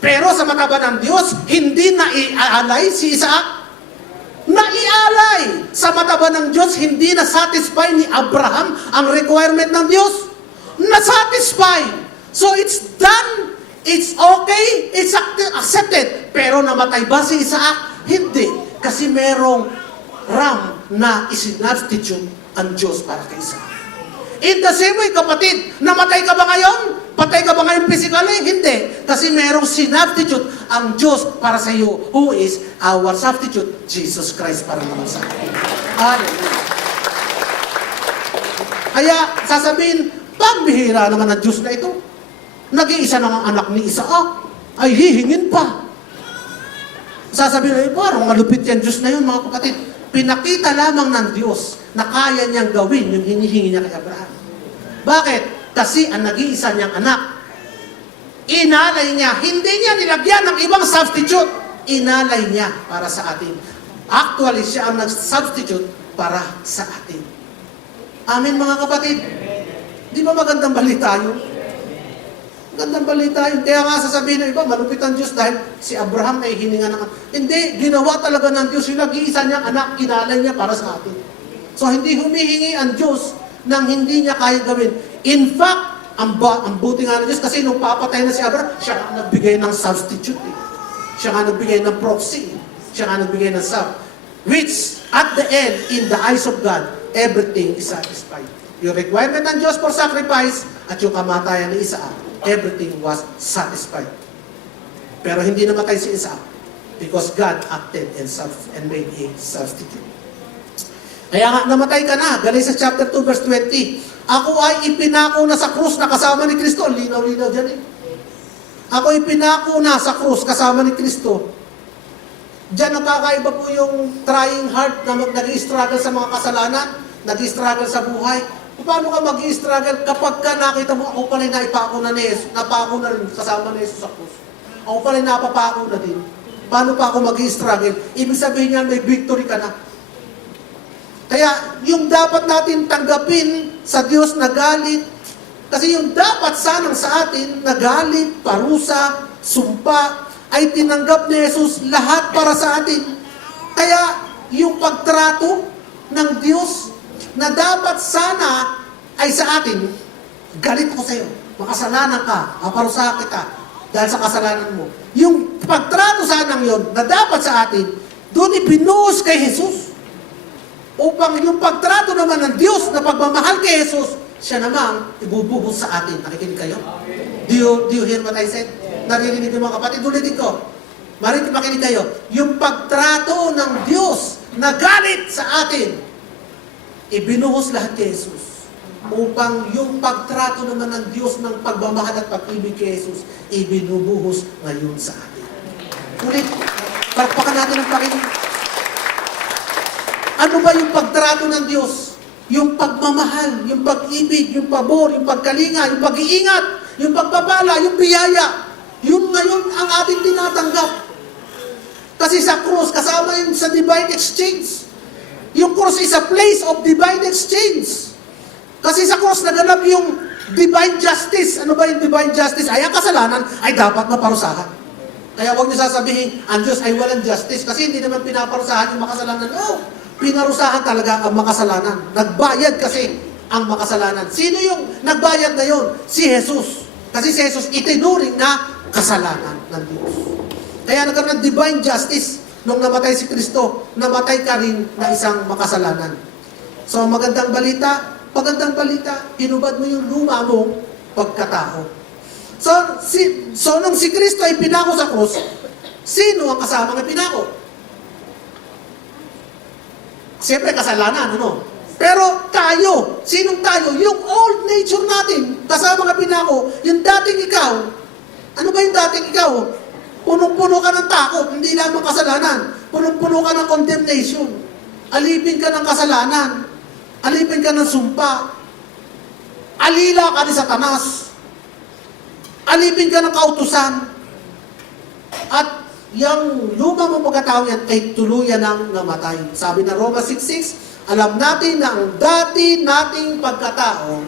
Pero sa mata ba ng Diyos, hindi na iaalay si Isaac? Naialay! Sa mata ba ng Diyos, hindi na satisfy ni Abraham ang requirement ng Diyos? Na-satisfy! So it's done, it's okay, it's accepted. Pero namatay ba si Isaac? Hindi. Kasi merong ram na isinubstitute ang Diyos para kay Isaac. In the same way, kapatid, namatay ka ba ngayon? Patay ka ba ngayon physically? Hindi. Kasi merong sinubstitute ang Diyos para sa iyo, who is our substitute, Jesus Christ para naman sa atin. Hallelujah. Kaya, sasabihin, pambihira naman ang Diyos na ito. Nag-iisa na ang anak ni Isaac, ay hihingin pa. Sasabihin, parang malupit yan Diyos na yun, mga kapatid. Pinakita lamang ng Diyos na kaya niyang gawin yung hinihingi niya kay Abraham. Bakit? Kasi ang nag-iisa niyang anak, inalay niya, hindi niya nilagyan ng ibang substitute, inalay niya para sa atin. Actually, siya ang nag-substitute para sa atin. Amen mga kapatid? Di ba magandang balita yun? Magandang balita yun. Kaya nga sasabihin ng iba, malupit ang Diyos dahil si Abraham ay hininga ng... Hindi, ginawa talaga ng Diyos. Yung nag-iisa niyang anak, kinalay niya para sa atin. So hindi humihingi ang Diyos nang hindi niya kaya gawin. In fact, ang buti nga ng Diyos kasi nung papatay na si Abraham, siya nga nagbigay ng substitute. Siya nga nagbigay ng proxy. Siya nga nagbigay ng sub. Which, at the end, in the eyes of God, everything is satisfied. Yung requirement ng Diyos for sacrifice at yung kamatayan ni Isaac, everything was satisfied. Pero hindi namatay si Isaac because God acted and made a substitute. Kaya nga, namatay ka na. Galatians chapter 2, verse 20. Ako ay ipinako na sa krus na kasama ni Kristo. Linaw-linaw dyan Ako ipinako na sa krus kasama ni Kristo. Diyan nakakaiba po yung trying hard na nag-i-struggle sa mga kasalanan, nag-i-struggle sa buhay. Paano ka mag-i-struggle kapag ka nakita mo, ako pala naipako na ni Jesus, napako na rin kasama ni Jesus sa krus. Ako pala napapako na din. Paano pa ako mag-i-struggle? Ibig sabihin niya, may victory ka na. Kaya yung dapat natin tanggapin sa Diyos na galit, kasi yung dapat sanang sa atin na galit, parusa, sumpa, ay tinanggap ni Jesus lahat para sa atin. Kaya yung pagtrato ng Diyos na dapat sana ay sa atin, galit ako sa iyo, makasalanan ka, paparusa kita dahil sa kasalanan mo. Yung pagtrato sanang yon na dapat sa atin, doon ibinuhos kay Jesus. Upang yung pagtrato naman ng Diyos na pagmamahal kay Jesus, siya naman ibubuhos sa atin. Nakikinig kayo? Do you hear what I said? Naririnig yung mga kapatid? Ulitin ko. Makinig kayo. Yung pagtrato ng Diyos na galit sa atin, ibinuhos lahat kay Jesus. Upang yung pagtrato naman ng Diyos ng pagmamahal at pag-ibig kay Jesus, ibinubuhos ngayon sa atin. Ulit, palakpakan natin ang Panginoon. Ano ba yung pagtrato ng Diyos? Yung pagmamahal, yung pag-ibig, yung pabor, yung pagkalinga, yung pag-iingat, yung pagpapala, yung biyaya. Yun ngayon ang ating tinatanggap. Kasi sa krus, kasama yun sa divine exchange. Yung krus is a place of divine exchange. Kasi sa krus, naganap yung divine justice. Ano ba yung divine justice? Ay, ang kasalanan ay dapat maparusahan. Kaya huwag niyo sasabihin, ang Diyos ay walang justice. Kasi hindi naman pinaparusahan yung makasalanan. No, pinarusahan talaga ang makasalanan. Nagbayad kasi ang makasalanan. Sino yung nagbayad na yun? Si Jesus. Kasi si Jesus itinuring na kasalanan ng Diyos. Kaya nagkaroon ng divine justice nung namatay si Kristo, namatay ka rin na isang makasalanan. So magandang balita, hinubad mo yung luma mong pagkatao. So nung si Kristo ay pinako sa krus, sino ang kasama ng pinako? Siyempre kasalanan, ano? Pero tayo, sinong tayo? Yung old nature natin, kasama ng pinako, yung dating ikaw. Ano ba yung dating ikaw? Punong-puno ka ng takot, hindi lamang kasalanan. Punong-puno ka ng condemnation. Alipin ka ng kasalanan. Alipin ka ng sumpa. Alila ka ni Satanas. Alipin ka ng kautusan. At yung luma mong pagkatao yan ay tuluyan ng namatay. Sabi na Roma 6:6, alam natin na ang dati nating pagkatao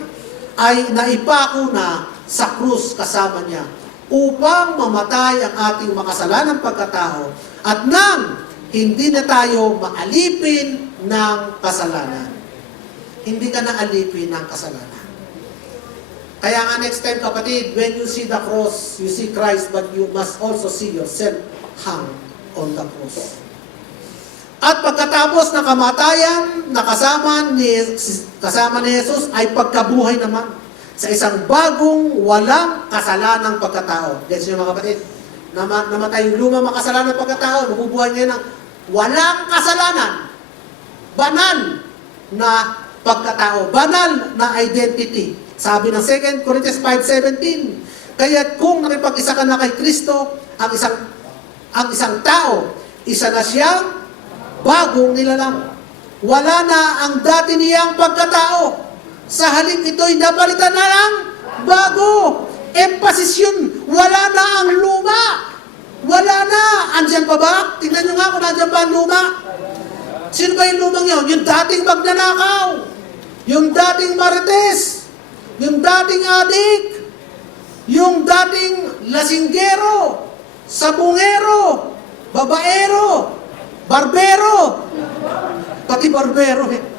ay naipako na sa krus kasama niya upang mamatay ang ating makasalanang pagkatao at nang hindi na tayo maalipin ng kasalanan. Hindi ka na alipin ng kasalanan. Kaya nga next time kapatid, when you see the cross, you see Christ, but you must also see yourself hung on the cross. At pagkatapos ng kamatayan na kasama ni Jesus ay pagkabuhay naman sa isang bagong walang kasalanang pagkatao. Gets nyo mga kapatid? Namatay yung lumang makasalanang pagkatao, mabubuhay ngayon ng walang kasalanan. Banal na pagkatao. Banal na identity. Sabi ng 2 Corinthians 5:17, kaya kung nakipag-isa ka na kay Kristo, ang isang tao, isa na siyang bagong nilalang. Wala na ang dati niyang pagkatao. Sa halip ito'y napalitan na lang bago. Emphasis yun. Wala na ang luma. Wala na. Andyan pa ba? Tingnan nyo nga kung andyan pa ang luma. Sino ba yung lumang yun? Yung dating magnanakaw. Yung dating marites. Yung dating adik. Yung dating lasinggero. Sabungero. Babaero. Barbero. Pati barbero eh.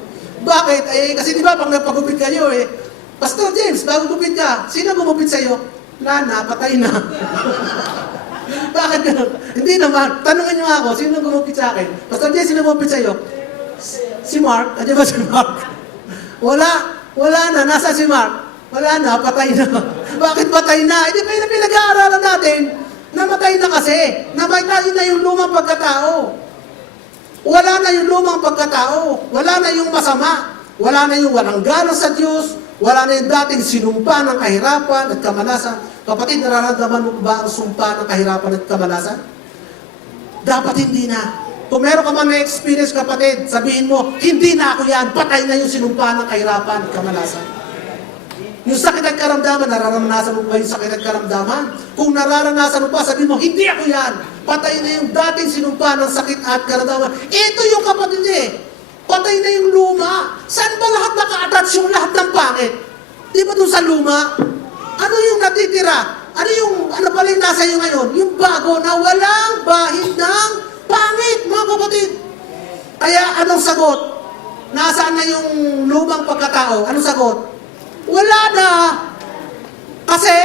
Bakit? Kasi di ba pag nagpagupit kayo Pastor James, bago gupit ka, sino gumupit sa'yo? Nana, patay na. Bakit gano'n? Hindi naman. Tanungin nyo ako, sino gumupit sa akin? Pastor James, sino gumupit sa'yo? Si Mark. Ano ba si Mark? Wala na. Nasa si Mark? Wala na, patay na. Bakit patay na? Hindi pa yun ang pinag-aaralan natin. Namatay na kasi. Namatay na yung lumang pagkatao. Wala na yung lumang pagkatao. Wala na yung masama. Wala na yung walang galang sa Diyos. Wala na yung dating sinumpa ng kahirapan at kamalasan. Kapatid, nararamdaman mo ba ang sumpa ng kahirapan at kamalasan? Dapat hindi na. Kung meron ka man na-experience, kapatid, sabihin mo, hindi na ako yan. Patay na yung sinumpa ng kahirapan at kamalasan. Yung sakit at karamdaman, nararanasan mo ba yung sakit at karamdaman? Kung nararanasan mo pa, sabihin mo, hindi ako yan. Patay na yung dating sinumpa ng sakit at karamdaman. Ito yung kapatid Patay na yung luma. Saan ba lahat naka-attach yung lahat ng pangit? Di ba doon sa luma? Ano yung natitira? Ano pala yung nasa iyo ngayon? Yung bago na walang bahid ng pangit, mga kapatid. Kaya anong sagot? Nasaan na yung lumang pagkatao? Anong sagot? Wala na. Kasi,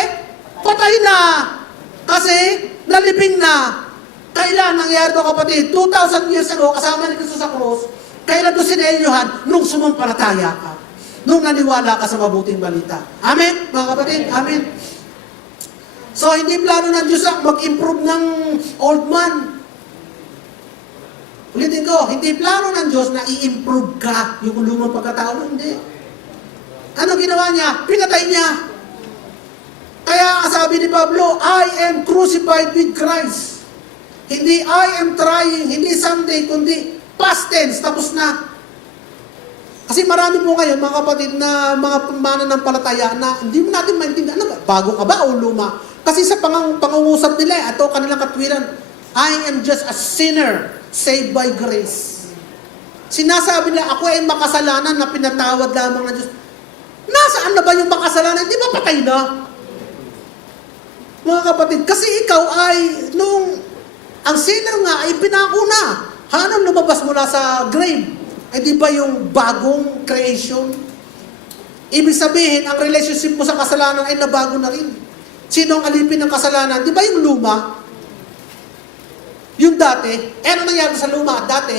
patay na. Kasi, nalibing na. Kailan nangyari ito, kapatid? 2,000 years ago, kasama ni Kristo sa krus. Kailan ito sinelyohan? Nung sumampalataya ka. Nung naniwala ka sa mabuting balita. Amen, mga kapatid? Amen. So, hindi plano ng Diyos ang mag-improve ng old man. Ulitin ko, hindi plano ng Diyos na i-improve ka yung lumang pagkatao. Hindi. Ano ginawa niya? Pinatay niya. Kaya sabi ni Pablo, I am crucified with Christ. Hindi I am trying, hindi someday, kundi past tense, tapos na. Kasi marami po ngayon, mga kapatid, na mga mananampalataya na hindi mo natin maintindihan, ano ba, bago ka ba o luma? Kasi sa pangungusap nila, ito kanilang katwiran, I am just a sinner saved by grace. Sinasabi nila, ako ay makasalanan na pinatawad lamang ng Diyos. Nasaan na ba yung makasalanan? Hindi ba patay na? Mga kapatid, kasi ikaw ay, ang sinner nga ay pinako na. Hanong lumabas mula sa grave? Ay di ba yung bagong creation? Ibig sabihin, ang relationship mo sa kasalanan ay nabago na rin. Sino ang alipin ng kasalanan? Di ba yung luma? Yung dati, ano nangyari sa luma at dati?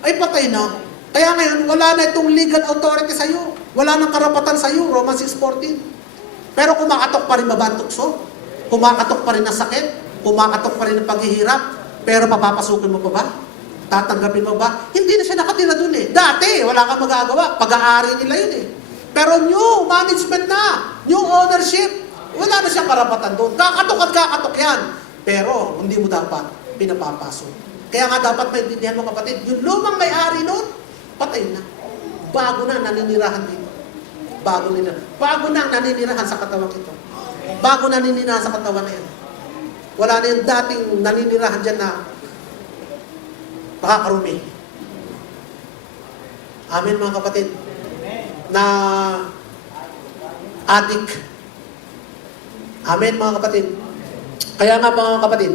Ay patay na. Kaya ngayon, wala na itong legal authority sa iyo. Wala nang karapatan sa iyo, Romans 6:14. Pero kumakatok pa rin ba ang tukso? Kumakatok pa rin ang sakit? Kumakatok pa rin ang paghihirap? Pero papapasukin mo pa ba? Tatanggapin mo ba? Hindi na siya nakatira dun eh. Dati, wala kang magagawa. Pag-aari nila yun eh. Pero new management na, new ownership, wala na siyang karapatan doon. Kakatok at kakatok yan. Pero, hindi mo dapat pinapapasok. Kaya nga dapat maintindihan mo kapatid, yung lumang may-ari noon, patay na. Bago na naninirahan dito. Bago na ang naninirahan sa katawan ito. Bago naninirahan sa katawan na yan. Wala na yung dating naninirahan dyan na makakarumi. Amen mga kapatid. Na adik. Amen mga kapatid. Kaya nga mga kapatid,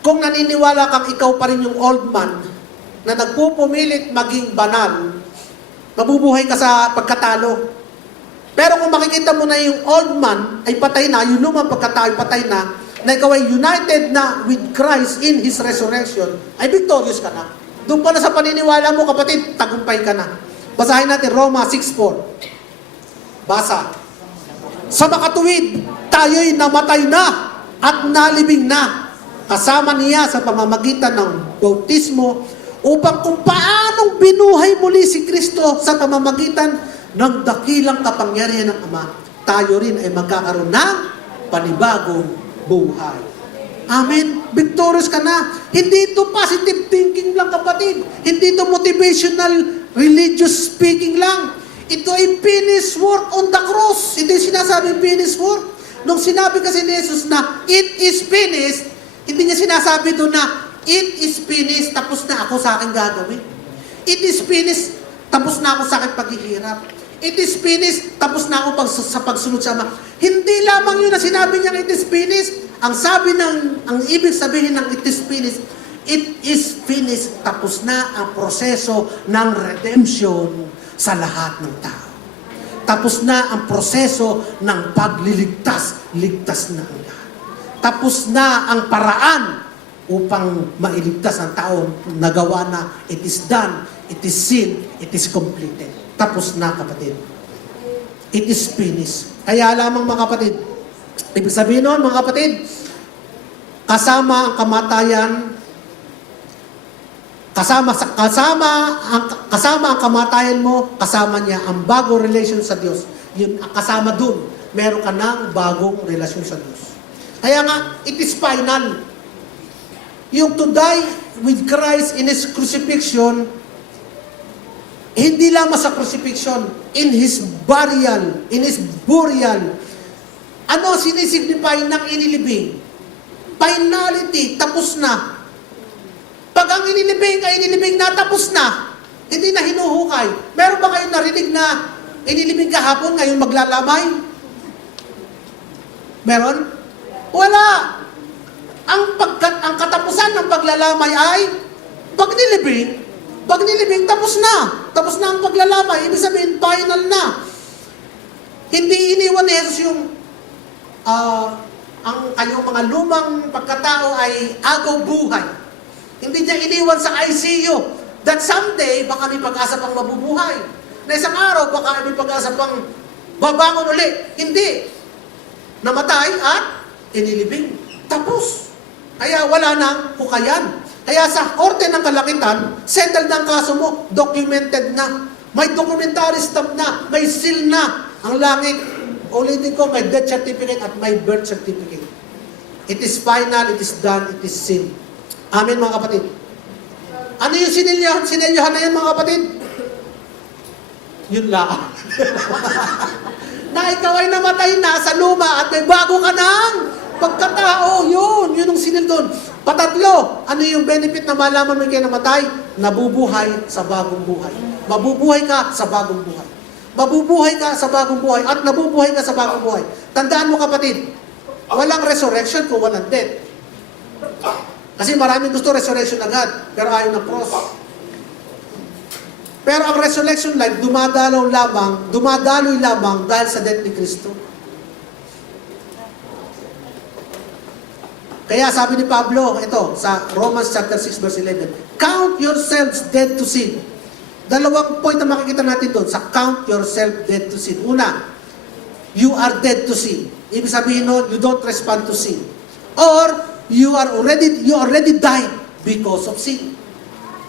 kung naniniwala kang ikaw pa rin yung old man na nagpupumilit maging banal, mabubuhay ka sa pagkatalo. Pero kung makikita mo na yung old man ay patay na, yung lumang pagkatao ay patay na ikaw ay united na with Christ in His resurrection, ay victorious ka na. Doon pa na sa paniniwala mo, kapatid, tagumpay ka na. Basahin natin, Roma 6:4. Basa. Sa makatuwid, tayo'y namatay na at nalibing na kasama niya sa pamamagitan ng bautismo upang kung paanong binuhay muli si Kristo sa pamamagitan ng dakilang kapangyarihan ng Ama, tayo rin ay magkakaroon ng panibagong buhay. Amen. Victorious ka na. Hindi ito positive thinking lang, kapatid. Hindi ito motivational, religious speaking lang. Ito ay finished work on the cross. Hindi sinasabing finished work. Nung sinabi kasi ni Jesus na, it is finished, hindi niya sinasabi doon na, it is finished, tapos na ako sa akin gagawin. It is finished, tapos na ako sa akin paghihirap. It is finished, tapos na ako sa pagsunod sa Ama. Hindi lamang yun na sinabi niyang it is finished. Ang ibig sabihin ng it is finished, tapos na ang proseso ng redemption sa lahat ng tao. Tapos na ang proseso ng pagliligtas na ang lahat. Tapos na ang paraan upang mailigtas ang tao. Nagawa na, it is done, it is seen, it is completed. Tapos na, kapatid. It is finished. Kaya lamang mga kapatid, ibig sabihin nun, mga kapatid, kasama ang kamatayan, kasama ang kamatayan mo, kasama niya ang bagong relasyon sa Diyos. Yun, kasama dun, meron ka ng bagong relasyon sa Diyos. Kaya nga, it is final. Yung to die with Christ in His crucifixion, hindi lamang sa crucifixion, in His burial, ano sinisignify ng inilibing? Finality, tapos na. Pag ang inilibing na, tapos na. Hindi na hinuhukay. Meron ba kayong narinig na inilibing kahapon, ngayon maglalamay? Meron? Wala. Ang katapusan ng paglalamay ay pagnilibing, tapos na. Tapos na ang paglalamay. Ibig sabihin, final na. Hindi iniwan ni Jesus yung ang kanyang mga lumang pagkatao ay agaw buhay. Hindi niya iniwan sa ICU that someday baka may pag-asa pang mabubuhay. Na isang araw baka may pag-asa pang babangon uli. Hindi. Namatay at inilibing. Tapos. Kaya wala nang hukayan. Kaya sa korte ng Kalakitan, settled na ang kaso mo, documented na. May documentary stamp na, may seal na. Ang langit, ulitin ko, may death certificate at may birth certificate. It is final, it is done, it is sealed. Amen mga kapatid. Ano yung sinilyahan na yan mga kapatid? Yun lang. Na ikaw ay namatay na sa luma at may bago ka ng pagkatao. Yun ang sinil doon. Patatlo, ano yung benefit na malaman mo kayo namatay? Nabubuhay sa bagong buhay. Mabubuhay ka sa bagong buhay. Mabubuhay ka sa bagong buhay at nabubuhay ka sa bagong buhay. Tandaan mo kapatid, walang resurrection kung walang death. Kasi maraming gusto resurrection agad, pero ayaw ng cross. Pero ang resurrection life, dumadaloy lamang dahil sa death ni Kristo. Kaya sabi ni Pablo, ito, sa Romans chapter 6 verse 11, count yourselves dead to sin. Dalawang point na makikita natin doon, sa count yourself dead to sin. Una, you are dead to sin. Ibig sabihin nun, you don't respond to sin. Or, you already died because of sin.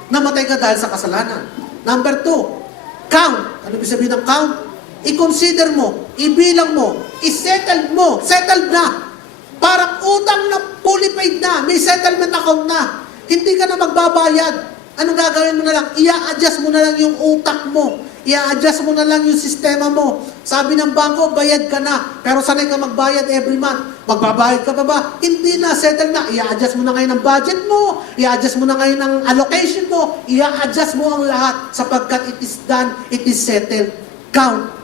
Namatay ka dahil sa kasalanan. Number 2, count. Ano ibig sabihin ng count? I-consider mo, ibilang mo, i-settle mo, settled na. Parang utang na fully paid na, may settlement account na. Hindi ka na magbabayad. Anong gagawin mo na lang? I-adjust mo na lang yung utak mo. I-adjust mo na lang yung sistema mo. Sabi ng bangko, bayad ka na. Pero sanay ka magbayad every month. Magbabayad ka pa ba? Hindi na, settle na. I-adjust mo na ngayon ang budget mo. I-adjust mo na ngayon ang allocation mo. I-adjust mo ang lahat sapagkat it is done, it is settled. Count,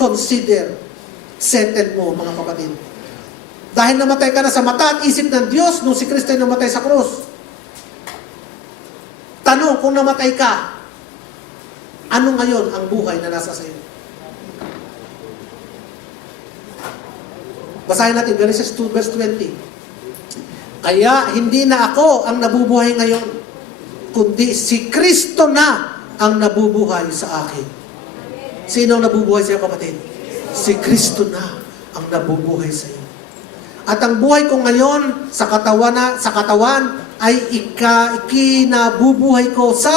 consider, settle mo mga kapatid. Dahil namatay ka na sa mata at isip ng Diyos nung si Kristo ay namatay sa krus. Tanong, kung namatay ka, ano ngayon ang buhay na nasa sa iyo? Basahin natin, Genesis 2 verse 20. Kaya hindi na ako ang nabubuhay ngayon, kundi si Kristo na ang nabubuhay sa akin. Sino ang nabubuhay sa iyo, kapatid? Si Kristo na ang nabubuhay sa iyo. At ang buhay ko ngayon sa katawan ay ikinabubuhay ko sa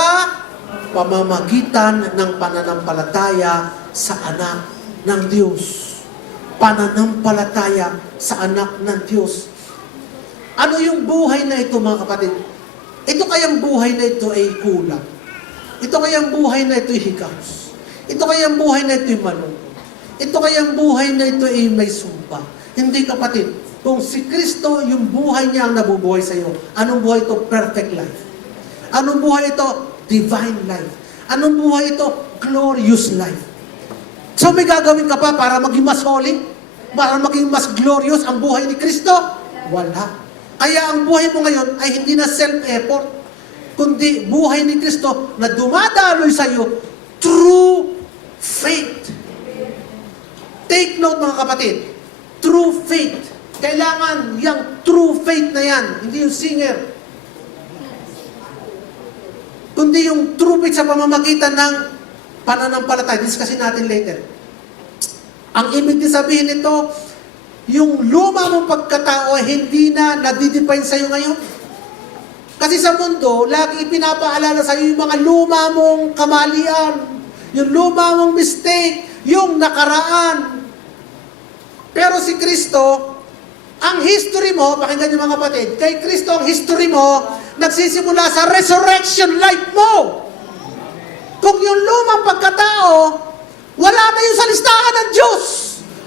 pamamagitan ng pananampalataya sa anak ng Diyos. Pananampalataya sa anak ng Diyos. Ano yung buhay na ito mga kapatid? Ito kayang buhay na ito ay kulang. Ito kayang buhay na ito ay hikaos. Ito kayang buhay na ito ay malungkot. Ito kayang buhay na ito ay may sumpa. Hindi kapatid. Kung si Kristo, yung buhay niya ang nabubuhay sa iyo. Anong buhay ito? Perfect life. Anong buhay ito? Divine life. Anong buhay ito? Glorious life. So may gagawin ka pa para maging mas holy? Para maging mas glorious ang buhay ni Kristo? Wala. Kaya ang buhay mo ngayon ay hindi na self-effort, kundi buhay ni Kristo na dumadaloy sa iyo through faith. Take note mga kapatid, true faith. Kailangan yung true faith na yan, hindi yung singer. Kundi yung true faith sa pamamagitan ng pananampalataya. Discussin natin later. Ang ibig din sabihin nito, yung luma mong pagkatao ay hindi na nadidefine sa'yo ngayon. Kasi sa mundo, lagi ipinapaalala sa'yo yung mga luma mong kamalian, yung luma mong mistake, yung nakaraan. Pero si Kristo, ang history mo, pakinggan niyo mga kapatid, kay Kristo ang history mo, nagsisimula sa resurrection life mo. Kung yung lumang pagkatao, wala na yung sa listahan ng Diyos.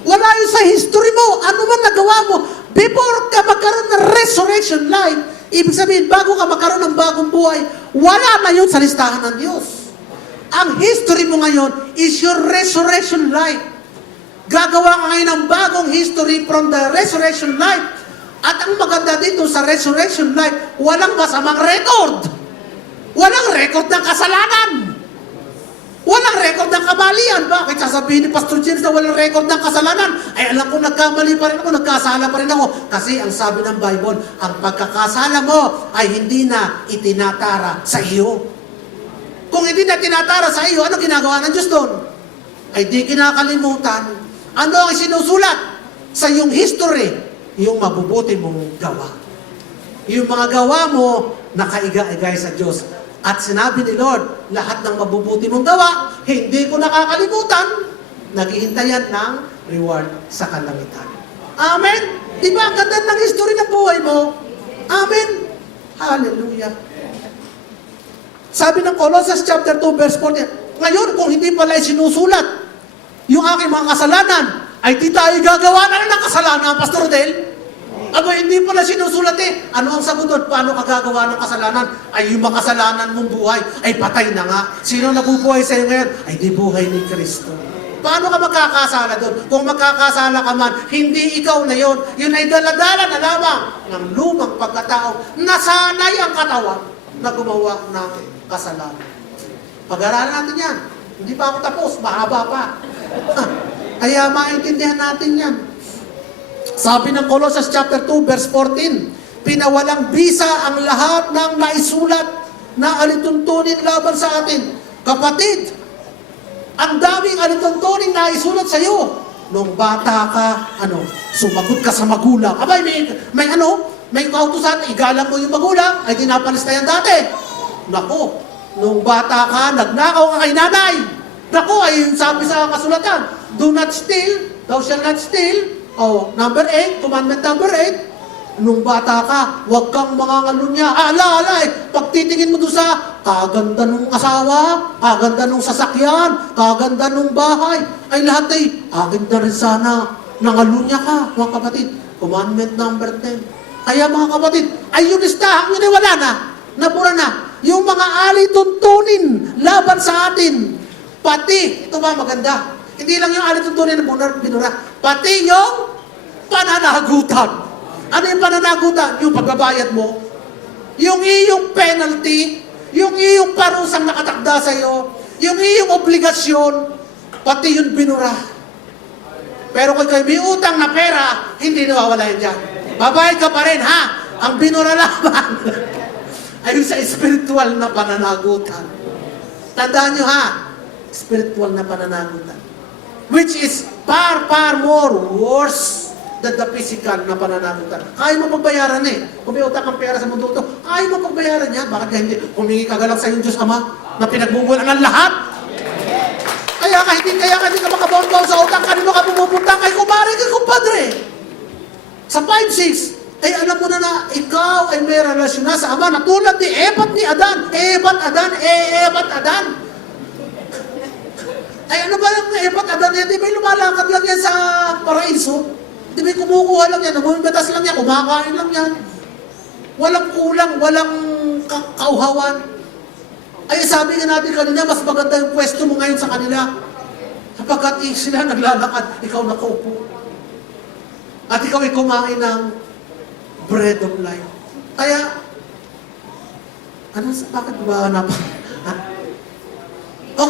Wala yung sa history mo. Ano man nagawa mo, before ka magkaroon ng resurrection life, ibig sabihin, bago ka magkaroon ng bagong buhay, wala na yun sa listahan ng Diyos. Ang history mo ngayon is your resurrection life. Gagawa ka ngayon ng bagong history from the resurrection life. At ang maganda dito sa resurrection life, walang masamang record. Walang record ng kasalanan. Walang record ng kamalian. Bakit sasabihin ni Pastor James na walang record ng kasalanan? Ay alam ko nagkamali pa rin ako, nagkasala pa rin ako. Kasi ang sabi ng Bible, ang pagkakasala mo ay hindi na itinatara sa iyo. Kung hindi na tinatara sa iyo, ano ginagawa ng Diyos doon? Ay di kinakalimutan. Ano ang sinusulat sa iyong history? Yung mabubuti mong gawa. Yung mga gawa mo, nakaiga-igay sa Diyos. At sinabi ni Lord, lahat ng mabubuti mong gawa, hindi ko nakakalimutan, naghihintayan ng reward sa kalangitan. Amen? Di ba ang ganda ng history ng buhay mo? Amen? Hallelujah. Sabi ng Colossians chapter 2 verse 40, ngayon kung hindi pala sinusulat yung aking mga kasalanan, ay di tayo gagawa na ng kasalanan, Pastor Del. Aba, hindi pala sinusulat eh. Ano ang sagot doon? Paano ka gagawa ng kasalanan? Ay, yung makasalanan mong buhay, ay patay na nga. Sino nabubuhay sa'yo ngayon? Ay, di buhay ni Kristo. Paano ka magkakasala doon? Kung magkakasala ka man, hindi ikaw na yon. Yun ay daladala na lamang ng lumang pagkatao. Nasanay ang katawan na gumawa ng kasalanan. Pag-aralan natin yan. Hindi pa ako tapos, mahaba pa. Kaya maintindihan natin yan. Sabi ng Colossians chapter 2 verse 14, pinawalang bisa ang lahat ng naisulat na alituntunin laban sa atin. Kapatid, ang daming alituntunin na isulat sa iyo. Nung bata ka, sumagot ka sa magulang. Abay, may kautusan, igalang mo yung magulang, ay dinapalis na yan dati. Naku, nung bata ka, nagnakaw ka kay nanay. Naku, ay sabi sa kasulatan, do not steal, thou shalt not steal. Oh, number 8, commandment number 8. Nung bata ka, huwag kang mangangalunya. Ala, pag titingin mo doon sa kaganda nung asawa, kaganda nung sasakyan, kaganda nung bahay, ay lahat ay, akin na rin sana, nangalunya ka, mga kapatid. Commandment number 10. Kaya mga kapatid, ay yung listahan yun ay wala na, nabura na. Yung mga alituntunin laban sa atin, pati, ito ba maganda? Hindi lang yung alituntunin na binura, pati yung pananagutan. Ano yung pananagutan? Yung pagbabayad mo, yung iyong penalty, yung iyong parusang nakatakda sa iyo, yung iyong obligasyon, pati yun binura. Pero kung kayo may utang na pera, hindi nawawala yan dyan. Babayad ka pa rin, ha? Ang binura lamang ay yung sa spiritual na pananagutan. Tandaan nyo, ha? Spiritual na pananagutan. Which is far more worse than the physical na pananagutan. Kaya mo pagbayaran eh. Kung may utang kang pera sa mundo ito, kaya mo pagbayaran yan. Bakit hindi? Humingi ka galang sa iyong Diyos Ama na pinagbubulan ng lahat. Kaya ka hindi ka makabaon-baon sa utang. Kanino ka pumupunta? Kay kumare, kay kumpadre. Sa 5-6, ay alam mo na ikaw ay may relasyon na sa Ama na tulad ni Ebat ni Adan. Ebat Adan. Ay ano ba yung Ebat Adan yan? Di ba lumalakad lang yan sa paraiso? Di ba kumukuha lang yan? Nabumibatas lang yan, kumakain lang yan. Walang kulang, walang kauhawan. Ay sabi nga natin kanina, mas maganda yung pwesto mo ngayon sa kanila. Sapagkat sila naglalakad, ikaw nakaupo. At ikaw ay kumain ng bread of life. Kaya, bakit ba o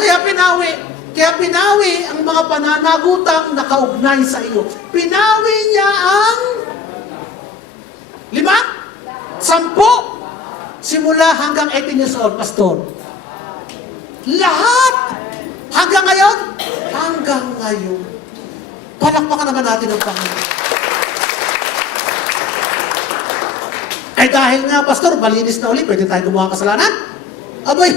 kaya pinawi ang mga pananagutang nakaugnay sa iyo. Pinawi niya ang 5, 10, simula hanggang 18 years old, Pastor. Lahat! Hanggang ngayon? Hanggang ngayon. Palakpakan naman natin ang Panginoon. Eh dahil nga, Pastor, malinis na ulit, pwede tayo gumawa kasalanan? Abay,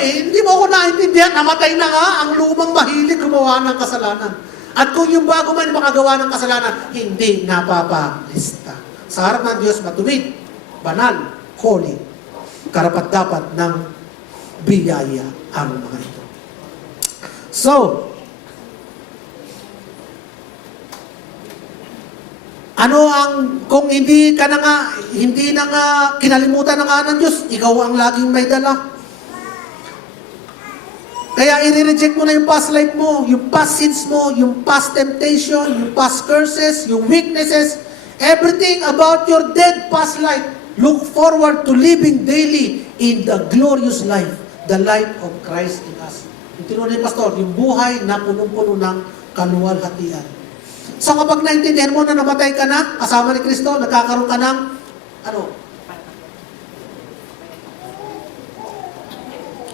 hindi mo ako naintindihan, namatay na nga ang lumang mahilig gumawa ng kasalanan. At kung yung bago man makagawa ng kasalanan, hindi napapalista. Sa harap ng Diyos, matuwid, banal, holy, karapat-dapat ng biyaya ang mga ito. So, kung hindi na nga kinalimutan na nga ng Diyos, ikaw ang laging may dala. Kaya i-reject mo na yung past life mo, yung past sins mo, yung past temptation, yung past curses, yung weaknesses, everything about your dead past life. Look forward to living daily in the glorious life, the life of Christ in us. Yung tinuro ni Pastor, yung buhay na punong-puno ng kaluwalhatian. So kapag naintindihan mo na namatay ka na, kasama ni Kristo, nagkakaroon ka ng,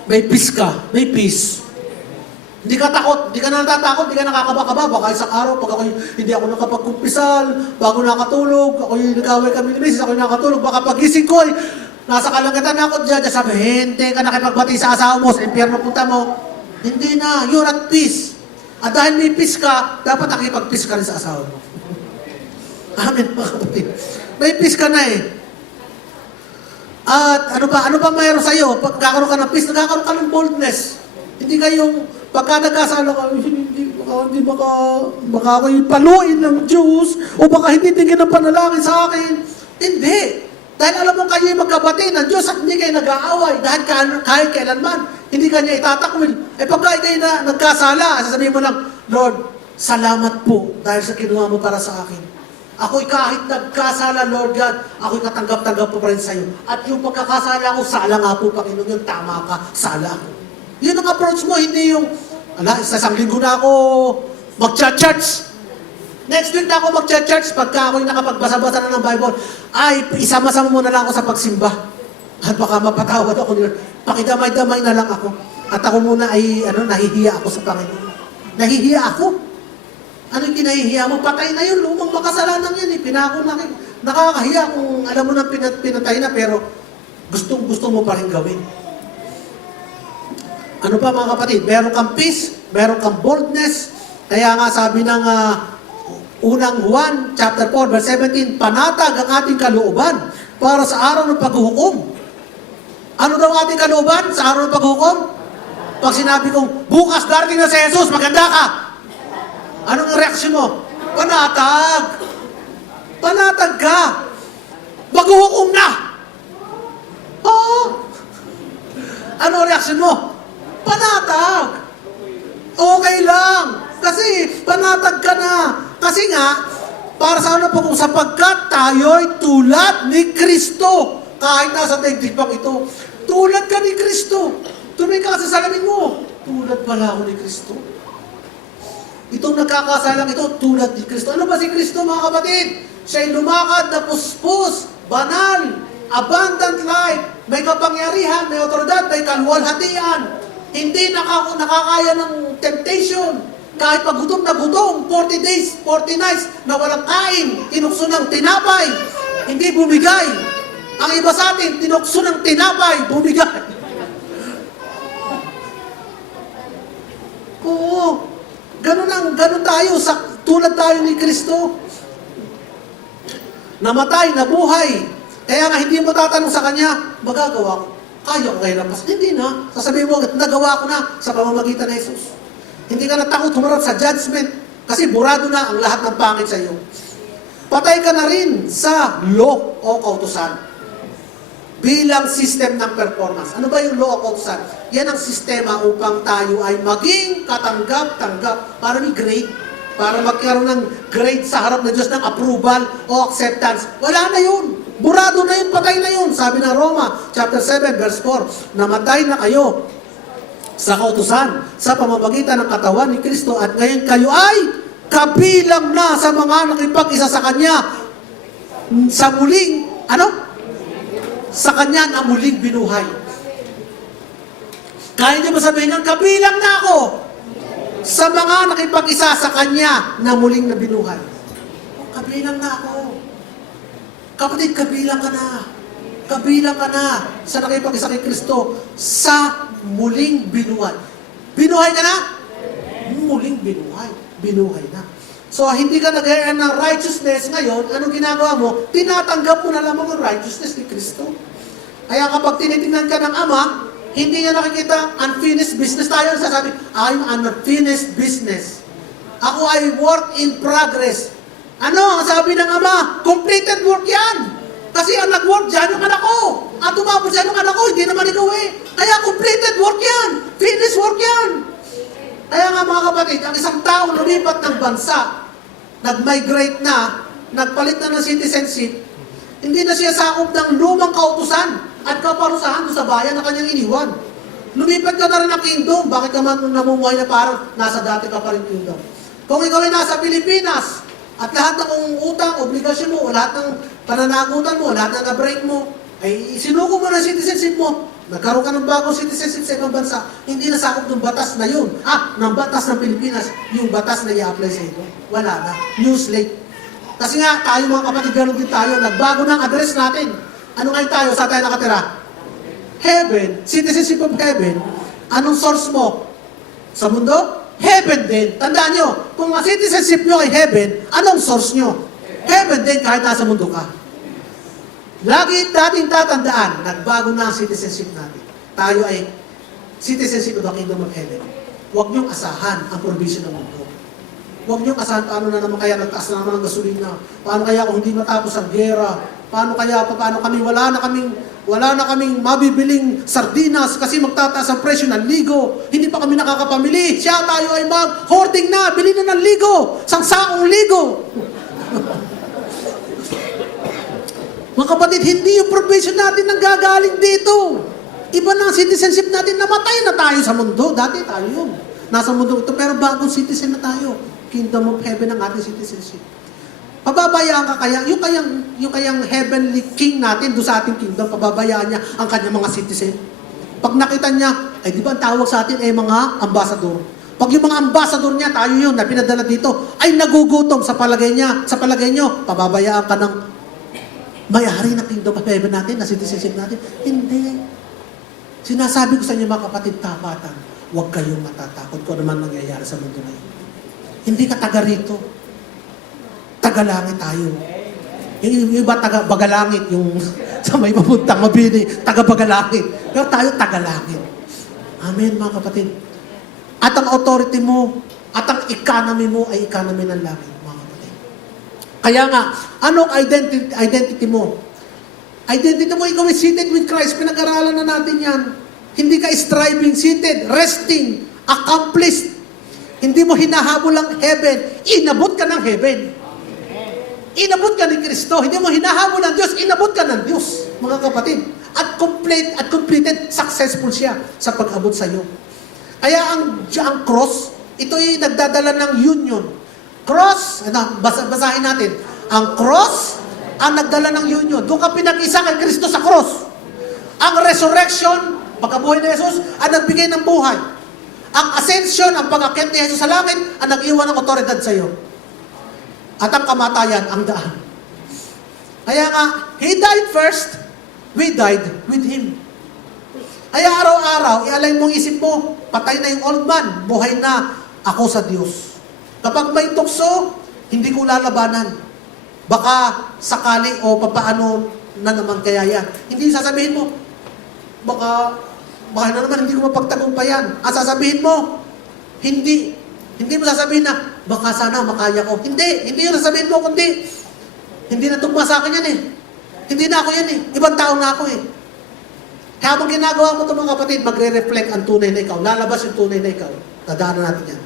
may peace ka, may peace. Hindi ka takot, hindi ka na natatakot, hindi ka nakakaba-kaba. Baka isang araw, pag hindi ako nakapagkumpisal, bago nakatulog, ako yung nag-away kami ni Mrs., ako yung nakatulog, baka pagising ko, nasa kalangatan na ako dyan, sabi, hindi ka nakipagbati sa asawa mo, sa impyerno punta mo. Hindi na, you're at peace. At dahil may peace ka, dapat nakipag-peace ka rin sa asawa mo. Amen, mga kapatid. May peace ka na eh. At ano pa mayroon sa'yo? Pagkakaroon ka ng peace, nagkakaroon ka ng boldness. Hindi kayong, pagka nagkasala ka, baka ako yung paluin ng Diyos, o baka hindi tingin ng panalangin sa akin. Hindi. Dahil alam mo kayo yung magkabati ng Diyos at hindi kayo nag-aaway. Dahil kahit kailanman, hindi ka niya itatakwil. Pagka kayo na nagkasala, sasabihin mo lang, Lord, salamat po dahil sa kinuha mo para sa akin. Ako'y kahit nagkasala, Lord God, ako'y katanggap-tanggap po pa rin sa'yo. At yung pagkakasala ko, sala nga po, Panginoon, yung tama ka, sala ako. Yun ang approach mo, hindi yung, isang linggo na ako mag-church. Next week na ako mag-church, pagka ako'y nakapagbasa-basa na ng Bible, ay, isama-sama mo na lang ako sa pagsimba. At baka mapatawad ako nila. Pakidamay-damay na lang ako. At ako muna ay, nahihiya ako sa Panginoon. Nahihiya ako. Ano yung kinahihiya mo? Patay na yun, lumang makasalanan yan eh. Pinako na kayo. Nakakahiya kung alam mo na pinatay na, pero gusto mo pa rin gawin. Ano pa mga kapatid? Meron kang peace, meron kang boldness. Kaya nga sabi ng unang Juan, chapter 4, verse 17, panatag ang ating kalooban para sa araw ng paghuhukom. Ano daw ang ating kalooban sa araw ng paghuhukom? Pag sinabi kong, bukas darating na si Jesus, maganda ka. Anong reaksyon mo? Panatag. Panatag ka. Maghuhukom na. Oo. Ano reaksyon mo? Panatag. Okay lang. Kasi panatag ka na. Kasi nga, para sa ano po kung sapagkat tayo'y tulad ni Kristo. Kahit nasa daigdig pang ito, tulad ka ni Kristo. Tumingin ka sa salamin mo. Tulad pala ako ni Kristo. Itong nagkakasalang ito, tulad ni Kristo. Ano ba si Kristo, mga kapatid? Siya'y lumakad na puspos, banal, abundant life, may kapangyarihan, may otoridad, may kaluwalhatian. Hindi nakakaya ng temptation. Kahit pag gutom na gutom, 40 days, 40 nights, na walang kain, tinukso ng tinapay, hindi bumigay. Ang iba sa atin, tinukso ng tinapay, bumigay. Oo. Ganun tayo, tulad tayo ni Kristo. Namatay, nabuhay. Kaya nga hindi mo tatanong sa Kanya, magagawa ko. Kaya ko kayo lampas. Hindi na. Sasabihin mo, nagawa ko na sa pamamagitan ng Jesus. Hindi ka natakot humarap sa judgment kasi burado na ang lahat ng pangit sa iyo. Patay ka na rin sa law o kautusan bilang system ng performance. Ano ba yung law o kautusan? Yan ang sistema upang tayo ay maging katanggap-tanggap para may grade, para magkaroon ng grade sa harap ng Diyos ng approval o acceptance. Wala na yun. Burado na yun, patay na yun. Sabi ng Roma, chapter 7, verse 4, namatay na kayo sa kautusan, sa pamamagitan ng katawan ni Kristo, at ngayon kayo ay kabilang na sa mga nakipag-isa sa Kanya sa muling, sa Kanya na muling binuhay. Kaya niyo ba sabihin niyo, kabilang na ako sa mga nakipag-isa sa Kanya na muling na binuhay? Kabilang na ako. Kapatid, kabilang ka na. Kabilang ka na sa nakipag-isa kay Kristo sa muling binuhay. Binuhay ka na? Muling binuhay. Binuhay na. So, hindi ka nag-earn ng righteousness ngayon, anong ginagawa mo? Tinatanggap mo na lamang ang righteousness ni Kristo. Kaya kapag tinitingnan ka ng Ama, hindi niya nakikita unfinished business. Tayo sasabi, I'm unfinished business. Ako ay work in progress. Ano ang sabi ng Ama? Completed work yan. Kasi ang nag-work dyan yung anak ko. At tumapos dyan yung anak ko, hindi naman ikaw eh. Kaya completed work yan. Finished work yan. Kaya nga mga kapatid, ang isang tao lumipat ng bansa, nag-migrate na, nagpalit na ng citizenship, hindi na siya sakop ng lumang kautusan at kaparusahan sa bayan na kanyang iniwan. Lumipat ka na rin ng kingdom. Bakit ka man namumuhay na parang nasa dati ka pa rin kingdom? Kung ikaw ay nasa Pilipinas, at lahat ng utang, obligasyon mo, lahat ng pananagutan mo, lahat ng na-break mo, ay sinuko mo ng citizenship mo. Nagkaroon ka ng bagong citizenship sa ibang bansa, hindi nasakop ng batas na yun. Ng batas ng Pilipinas, yung batas na i-apply sa ito. Wala na. New slate. Kasi nga, tayo mga kapatid, gano'n din tayo, nagbago ng address natin. Ano nga tayo? Saan tayo nakatira? Heaven, citizenship of heaven. Anong source mo? Sa mundo? Heaven din. Tandaan nyo, kung ang citizenship nyo ay heaven, anong source nyo? Heaven din kahit nasa mundo ka. Lagi natin tatandaan, nagbago na ang citizenship natin. Tayo ay citizenship of the kingdom of heaven. Huwag niyong asahan ang provision ng mundo. Huwag niyong asahan paano na naman kaya nagtaas na naman ang gasolina. Paano kaya kung hindi matapos ang gera? Paano kami, wala na kaming mabibiling sardinas kasi magtataas ang presyo ng ligo. Hindi pa kami nakakapamili. Siya tayo ay hoarding na, bili na ng ligo. Sangsakong ligo. Mga kapatid, hindi yung provision natin nang gagaling dito. Iba na ang citizenship natin. Namatay na tayo sa mundo. Dati tayo yun. Nasa mundo ito, pero bagong citizen na tayo. Kingdom of heaven ang ating citizenship. Pababayaan ka kaya, yung kayang heavenly king natin doon sa ating kingdom, pababayaan niya ang kanyang mga citizen. Pag nakita niya, ay di ba ang tawag sa atin ay mga ambassador. Pag yung mga ambassador niya, tayo yun, na pinadala dito, ay nagugutom sa palagay nyo, pababayaan ka ng may-ari ng kingdom of heaven natin, na citizenship natin. Hindi. Sinasabi ko sa inyo mga kapatid, tapatan, huwag kayong matatakot kung ano man nangyayari sa mundo na yun. Hindi ka taga rito. Tagalangit tayo. Yung iba taga-bagalangit, yung sa may papuntang mabini, taga-bagalangit. Pero tayo tagalangit. Amen, mga kapatid. At ang authority mo, at ang economy mo ay economy ng langit, mga kapatid. Kaya nga, anong identity mo? Identity mo, ikaw ay seated with Christ. Pinag-aralan na natin yan. Hindi ka striving, seated, resting, accomplished. Hindi mo hinahabol ang heaven. Inabot ka ng heaven. Inabot ka ni Kristo. Hindi mo hinahabol ng Diyos. Inabot ka ng Diyos, mga kapatid. At completed, successful siya sa pag-abot sa iyo. Kaya ang cross, ito ay nagdadala ng union. Cross, basahin natin. Ang cross, ang nagdala ng union. Doon ka pinag-isa kay Kristo sa cross. Ang resurrection, pagkabuhay ni Jesus, ang nagbigay ng buhay. Ang ascension, ang pag-akyat ni Jesus sa langit, ang nag-iwan ng otoridad sa iyo. At ang kamatayan, ang daan. Kaya nga, He died first, we died with Him. Kaya araw-araw, ialay mong isip mo, patay na yung old man, buhay na ako sa Diyos. Kapag may tukso, hindi ko lalabanan. Baka sakali o papaano na naman kaya yan. Hindi sasabihin mo, baka na naman hindi ko mapagtagumpayan. Ang sasabihin mo, hindi mo sasabihin na, baka sana makaya ko. Hindi yung sasabihin mo, kundi, hindi na tugma sa akin yan eh. Hindi na ako yan eh. Ibang tao na ako eh. Kaya habang ginagawa mo ito mga kapatid, magre-reflect ang tunay na ikaw. Lalabas yung tunay na ikaw. Tadaanan natin yan.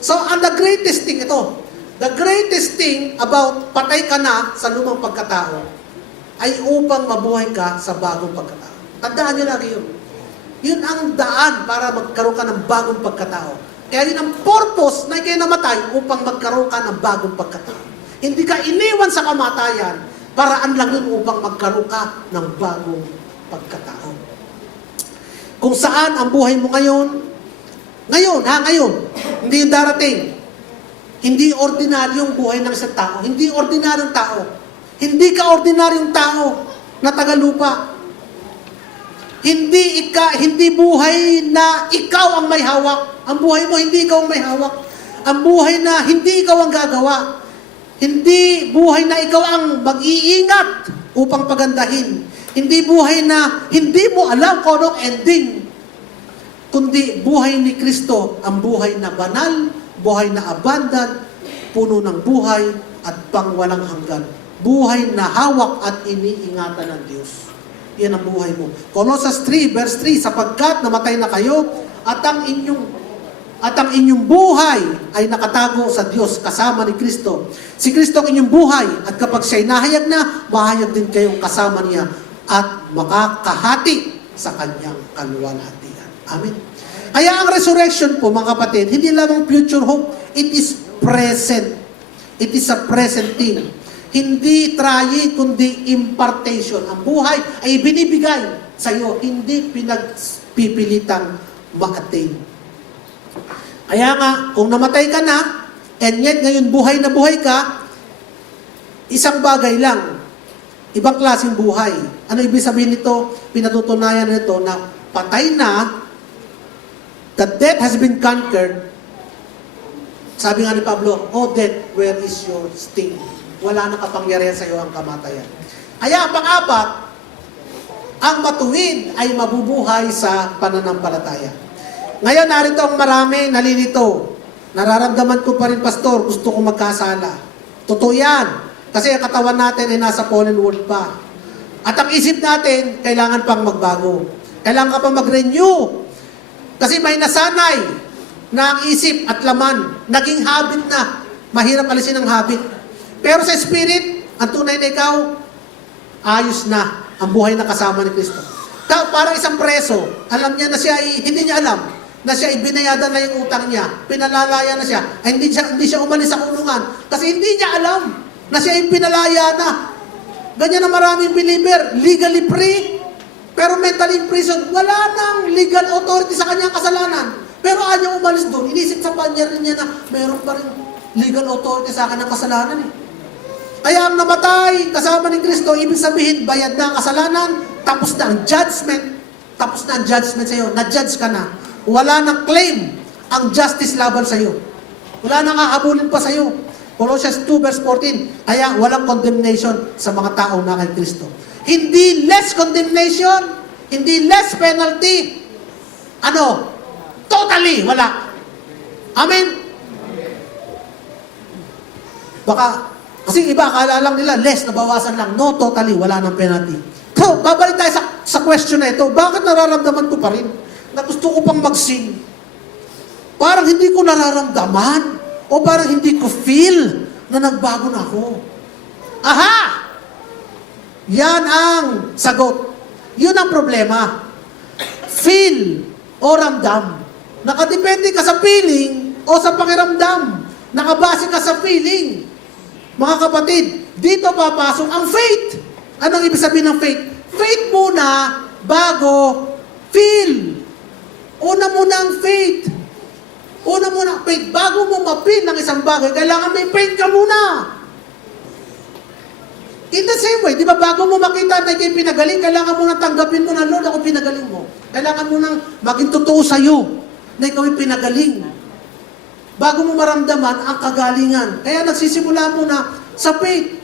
So, the greatest thing ito, the greatest thing about patay ka na sa lumang pagkatao ay upang mabuhay ka sa bagong pagkatao. Tandaan nyo lagi yun. Yun ang daan para magkaroon ka ng bagong pagkatao. Kaya yun ang purpose na ikay namatay upang magkaroon ka ng bagong pagkatao. Hindi ka iniwan sa kamatayan, paraan lang yun upang magkaroon ka ng bagong pagkatao. Kung saan ang buhay mo ngayon, hindi yung darating. Hindi ordinaryong buhay ng isang tao. Hindi ordinaryong tao. Hindi ka ordinaryong tao na tagalupa. Hindi buhay na ikaw ang may hawak. Ang buhay mo, hindi ikaw ang may hawak. Ang buhay na hindi ikaw ang gagawa. Hindi buhay na ikaw ang mag-iingat upang pagandahin. Hindi buhay na hindi mo alam kung anong ending. Kundi buhay ni Kristo, ang buhay na banal, buhay na abundant, puno ng buhay at pangwalang hanggan. Buhay na hawak at iniingatan ng Diyos. Yan ang buhay mo. Colossus 3, verse 3, sapagkat namatay na kayo at ang inyong buhay ay nakatago sa Diyos kasama ni Kristo. Si Kristo ang inyong buhay at kapag siya'y nahayag na, mahayag din kayong kasama niya at makakahati sa kanyang kaluwalhatian. Amen. Kaya ang resurrection po, mga kapatid, hindi lamang future hope, it is present. It is a present thing. Hindi try, kundi impartation. Ang buhay ay binibigay sa iyo, hindi pinagpipilitang ma-attain. Kaya nga, kung namatay ka na, and yet ngayon buhay na buhay ka, isang bagay lang, ibang klaseng buhay. Ano ibig sabihin nito? Pinatutunayan nito na patay na, that death has been conquered. Sabi nga ni Pablo, "Oh death, where is your sting?" Wala nang kapangyarihan sa iyo ang kamatayan. Kaya pang-apat, ang matuwid ay mabubuhay sa pananampalataya. Ngayon, narito ang marami nalilito. Nararamdaman ko pa rin, Pastor, gusto kong magkasala. Totoo yan. Kasi ang katawan natin ay nasa fallen world pa. At ang isip natin, kailangan pang magbago. Kailangan ka pang mag-renew. Kasi may nasanay na ang isip at laman, naging habit na. Mahirap alisin ang habit. Pero sa spirit, ang tunay na ikaw, ayos na ang buhay na kasama ni Kristo. Parang isang preso, alam niya na siya, hindi niya alam, na siya ibinayadan na yung utang niya, pinalalaya na siya, ay hindi siya umalis sa kulungan, kasi hindi niya alam na siya pinalaya na. Ganyan na maraming believer, legally free, pero mentally in prison, wala nang legal authority sa kanyang kasalanan. Pero ayaw umalis doon, inisip sa panya rin niya na meron pa rin legal authority sa kanyang kasalanan eh. Kaya ang namatay kasama ni Kristo, ibig sabihin, bayad na ang kasalanan, tapos na ang judgment. Tapos na ang judgment sa iyo. Na-judge ka na. Wala nang claim ang justice laban sa iyo. Wala nang hahabulin pa sa iyo. Colossians 2 verse 14, kaya walang condemnation sa mga taong na kay Kristo. Hindi less condemnation, hindi less penalty. Ano? Totally, wala. Amen? Baka, kasi iba, akala lang nila, less, nabawasan lang. No, totally, wala nang penalty. So, babalik tayo sa question na ito. Bakit nararamdaman ko pa rin na gusto ko pang mag-sing? Parang hindi ko nararamdaman o parang hindi ko feel na nagbago na ako. Aha! Yan ang sagot. Yun ang problema. Feel o ramdam. Nakadepende ka sa feeling o sa pakiramdam. Nakabase ka sa feeling. Mga kapatid, dito papasok ang faith. Anong ibig sabihin ng faith? Faith muna bago feel. Una muna ang faith. Una muna ang faith. Bago mo ma-feel ng isang bagay, kailangan may faith ka muna. In the same way, di ba, bago mo makita na ikay pinagaling, kailangan mo nang tanggapin mo na, Lord, ako pinagaling mo. Kailangan mo nang maging totoo sa'yo na ikaw ay pinagaling. Bago mo maramdaman ang kagalingan. Kaya nagsisimula mo na sa faith.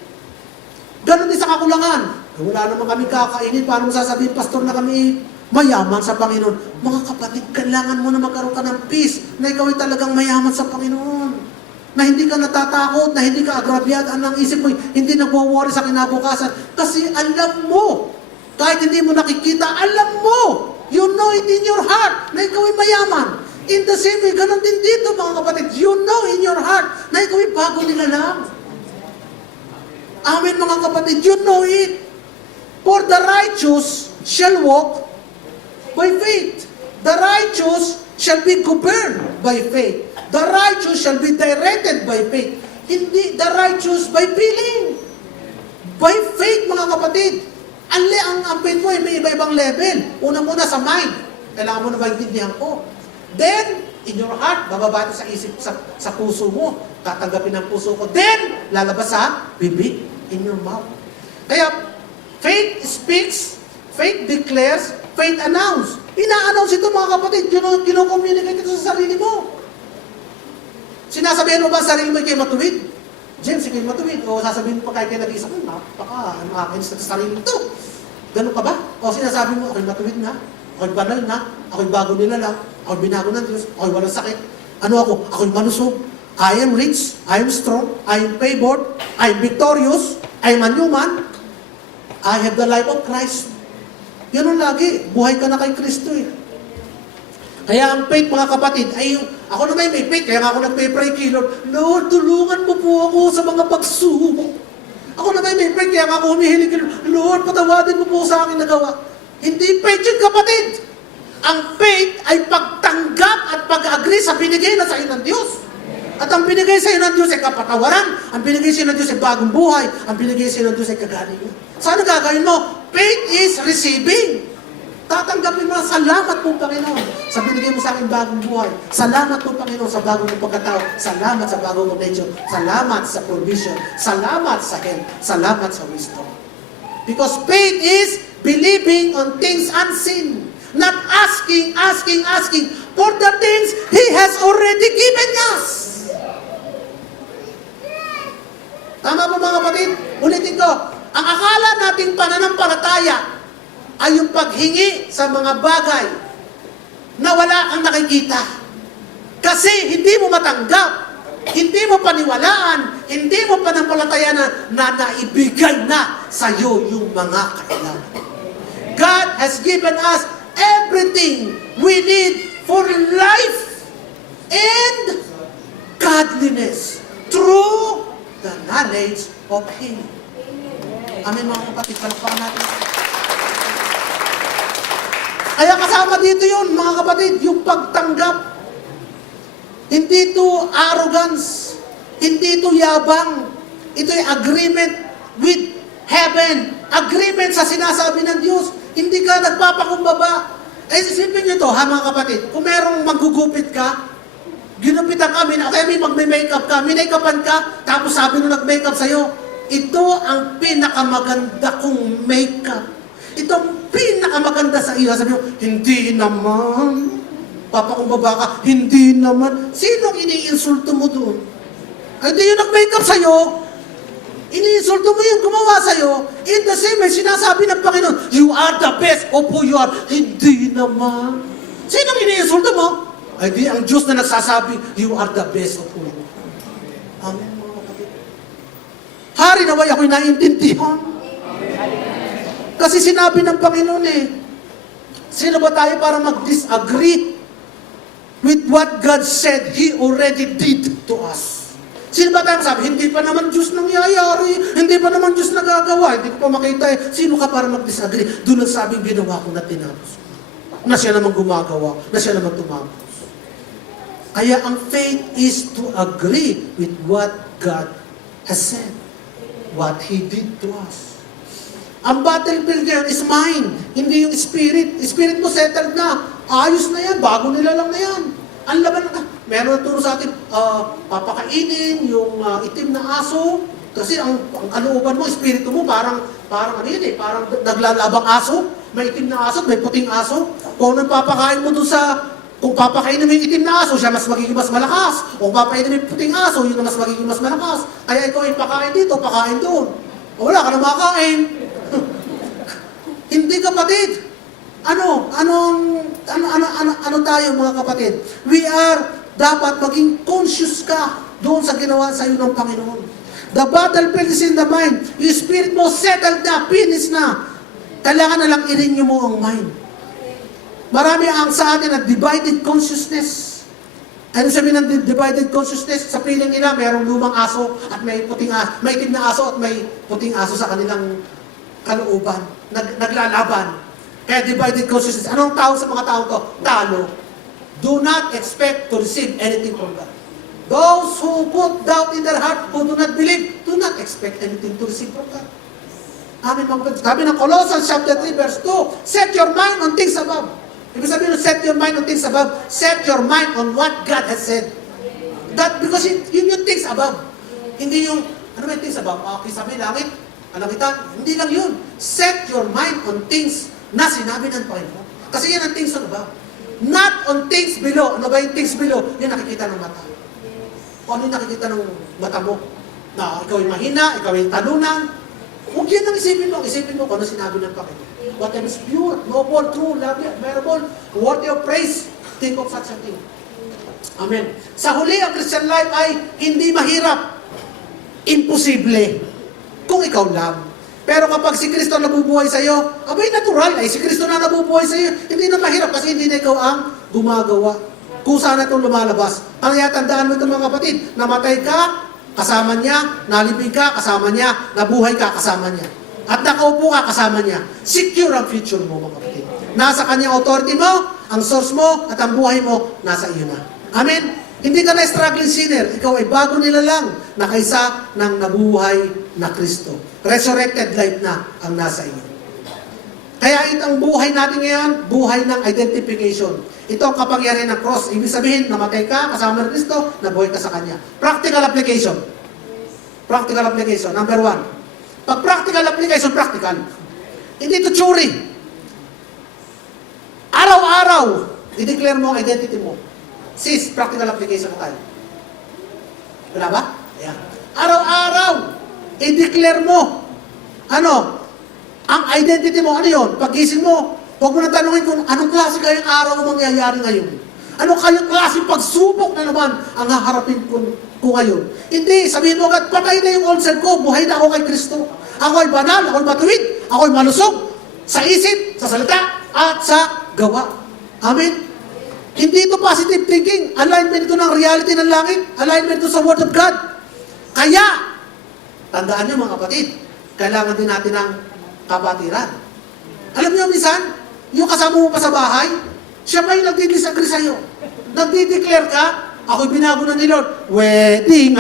Ganon din sa kakulangan. Wala naman kami kakainin. Paano mo sasabihin, Pastor, na kami mayaman sa Panginoon? Mga kapatid, kailangan mo na magkaroon ka ng peace na ikaw ay talagang mayaman sa Panginoon. Na hindi ka natatakot, na hindi ka agrabyado, ang isip mo, hindi nagwo-worry sa kinabukasan. Kasi alam mo, kahit hindi mo nakikita, alam mo, you know it in your heart, na ikaw ay mayaman. In the same way, ganun din dito, mga kapatid, you know in your heart, na ikaw ay bago nilalang. Amen, mga kapatid, you know it. For the righteous shall walk by faith. The righteous shall be governed by faith. The righteous shall be directed by faith. Hindi the righteous by feeling. By faith, mga kapatid. Ang faith mo ay may iba-ibang level. Una muna sa mind. Kailangan mo na maintindihan ko. Then, in your heart, bababa sa isip, sa puso mo. Tatanggapin ang puso ko. Then, lalabas sa bibig, in your mouth. Kaya, faith speaks, faith declares, faith announce. Ina-announce ito, mga kapatid. Kino-communicate ito sa sarili mo. Sinasabihin mo ba sa sarili mo, ikay matuwid? James, ikay matuwid. O sasabihin mo pa kayo nag-isa ko, nakakainis na sa sarili ito. Ganun ka ba? O sinasabi mo, ako'y matuwid na, ako'y banal na, ako'y bago nila lang, ako'y binago ng Diyos, ako'y walang sakit. Ano ako? Ako'y malusog. I am rich, I am strong, I am favored, I am victorious, I am a new man, I have the life of Christ. Ganun lagi. Buhay ka na kay Kristo eh. Kaya ang faith, mga kapatid, ay yung, ako naman may faith, kaya nga ako nagpe-pray kay Lord, Lord, tulungan mo po ako sa mga pagsubok. Ako naman may faith, kaya nga ako humihiling kay Lord, patawadin mo po sa akin nagawa. Hindi faith yun, kapatid. Ang faith ay pagtanggap at pag-agree sa binigay na sa iyo ng Diyos. At ang binigay sa iyo ng Diyos ay kapatawaran, ang binigay sa iyo ng Diyos ay bagong buhay, ang binigay sa iyo ng Diyos ay kagalingan. Saan ang gagawin mo? Faith is receiving. Tatanggapin mo, salamat po Panginoon sa binigay mo sa akin bagong buhay. Salamat po Panginoon sa bagong mong pagkatao. Salamat sa bagong mong nature. Salamat sa provision. Salamat sa health. Salamat sa wisdom. Because faith is believing on things unseen. Not asking for the things He has already given us. Tama po mga kapatid? Ulitin ko, ang akala nating pananampalataya ay yung paghingi sa mga bagay na wala kang nakikita. Kasi hindi mo matanggap, hindi mo paniwalaan, hindi mo panampalataya na naibigay na sa iyo yung mga kailangan. God has given us everything we need for life and godliness through the knowledge of Him. Amen mga kapatid, palakpakan natin. Kaya kasama dito yun, mga kapatid, yung pagtanggap. Hindi ito arrogance, hindi ito yabang. Ito ay agreement with heaven. Agreement sa sinasabi ng Diyos. Hindi ka nagpapakumbaba. Eh, isipin nyo ito, ha mga kapatid, kung merong magugupit ka, ginupitan ka, may magme-makeup ka, minake-upan ka, tapos sabi nung nag-makeup sa'yo, ito ang pinakamaganda kong makeup. Ito ang pinakamaganda sa iyo. Sabi mo, hindi naman. Papakumbaba ka, hindi naman. Sinong iniinsulto mo doon? Ay, hindi yung nag-makeup sa'yo. Iniinsulto mo yung gumawa sa'yo. In the same way, sinasabi ng Panginoon, you are the best of who you are. Hindi naman. Sinong iniinsulto mo? Ay, di ang Diyos na nagsasabi, you are the best of who you are. Amen, mga kapatid. Hari naway ako'y naiintindihan. Kasi sinabi ng Panginoon sino ba tayo para mag-disagree with what God said He already did to us? Sino ba tayo sabi, hindi pa naman Diyos nangyayari, hindi pa naman Diyos nagagawa, hindi ko pa makita Sino ka para mag-disagree? Doon nagsabing ginawa ko na tinapos ko. Na siya naman gumagawa, na siya naman tumapos. Kaya ang faith is to agree with what God has said, what He did to us. Ang battlefield ngayon is mind, hindi yung spirit. Spirit mo settled na. Ayos na yan, bago nilalang na yan. Ang laban na. Meron na turo sa atin, papakainin yung itim na aso. Kasi ang kalooban mo, espiritu mo, parang ano yun parang naglalabang aso. May itim na aso at may puting aso. Kung papakain mo dun kung papakainin mo yung itim na aso, siya mas magiging mas malakas. Kung papakainin mo yung puting aso, yun na mas magiging mas malakas. Kaya ikaw ay pakain dito, pakain doon. Wala ka na makain. Hindi kapatid. Ano tayo mga kapatid? We are dapat maging conscious ka doon sa ginawa sa iyo ng Panginoon. The battlefield is in the mind. Yung spirit mo settled na, finish na. Kailangan na lang i-renew mo ang mind. Marami ang sa atin na divided consciousness. Ano sabihin ng divided consciousness? Sa piling nila, mayroong lumang aso at may itim na aso at may puting aso sa kanilang kalooban. Naglalaban. Kaya divided consciousness. Anong tawag sa mga tao to? Talo. Do not expect to receive anything from God. Those who put doubt in their heart, who do not believe, do not expect anything to receive from God. Amen, mga kapatid. Sabi ng Colossians chapter 3, verse 2, set your mind on things above. Ibig sabihin, set your mind on things above. Set your mind on what God has said. That, because yun yung things above. Hindi yung, ano ba yung things above? Okay, sabi langit, alam kita, hindi lang yun. Set your mind on things na sinabi ng Panginoon. Kasi yan ang things on above. Not on things below. Ano ba yung things below? Yung nakikita ng mata. O ano yung nakikita ng mata mo? Na ikaw ay mahina, ikaw ay talunan. Huwag yan ang isipin mo. Isipin mo kung ano sinabi ng Panginoon. Whatever is pure, noble, true, lovely, admirable, worthy of praise, think of such a thing. Amen. Sa huli, ang Christian life ay hindi mahirap. Imposible. Kung ikaw lang. Pero kapag si Kristo nabubuhay sa iyo, abay natural, ay si Kristo na nabubuhay sa iyo, hindi na mahirap kasi hindi na ikaw ang gumagawa. Kung saan itong lumalabas. Ang yatandaan mo ito mga kapatid, namatay ka, kasama niya, nalibig ka, kasama niya, nabuhay ka, kasama niya. At nakaupo ka, kasama niya. Secure ang future mo mga kapatid. Nasa kanyang authority mo, Ang source mo at ang buhay mo, nasa iyo na. Amen? Hindi ka na struggling sinner. Ikaw ay bago nilalang na kaysa ng nabuhay na Kristo. Resurrected life na ang nasa iyo. Kaya itong buhay natin ngayon, buhay ng identification. Ito ang kapangyarihan ng cross. Ibig sabihin, namatay ka, kasama ng Kristo, nabuhay ka sa Kanya. Practical application. Practical application. Number 1. Pag practical application, practical. Hindi ito theory. Araw-araw, i-declare mo ang identity mo. Sis, practical application na tayo. Wala ba? Ayan. Araw-araw, i-declare mo. Ano? Ang identity mo, ano yun? Pag-gising mo, huwag mo na tanungin kung anong klase kayong araw ang mangyayari ngayon. Ano kayong klase pagsubok na naman ang haharapin ko ngayon. Hindi, sabihin mo agad, patay na yung old self ko, buhay na ako kay Kristo. Ako ay banal, ako ay matuwid, ako ay malusog sa isip, sa salita, at sa gawa. Amen? Hindi ito positive thinking. Alignment ito ng reality ng langit. Alignment ito sa Word of God. Kaya, tandaan niyo mga kapatid, kailangan din natin ng kapatiran. Alam niyo minsan, yung kasama mo pa sa bahay, siya pa yung nagdi-disagree sa'yo. Nagdi-declare ka, ako'y binago na ni Lord. Wedding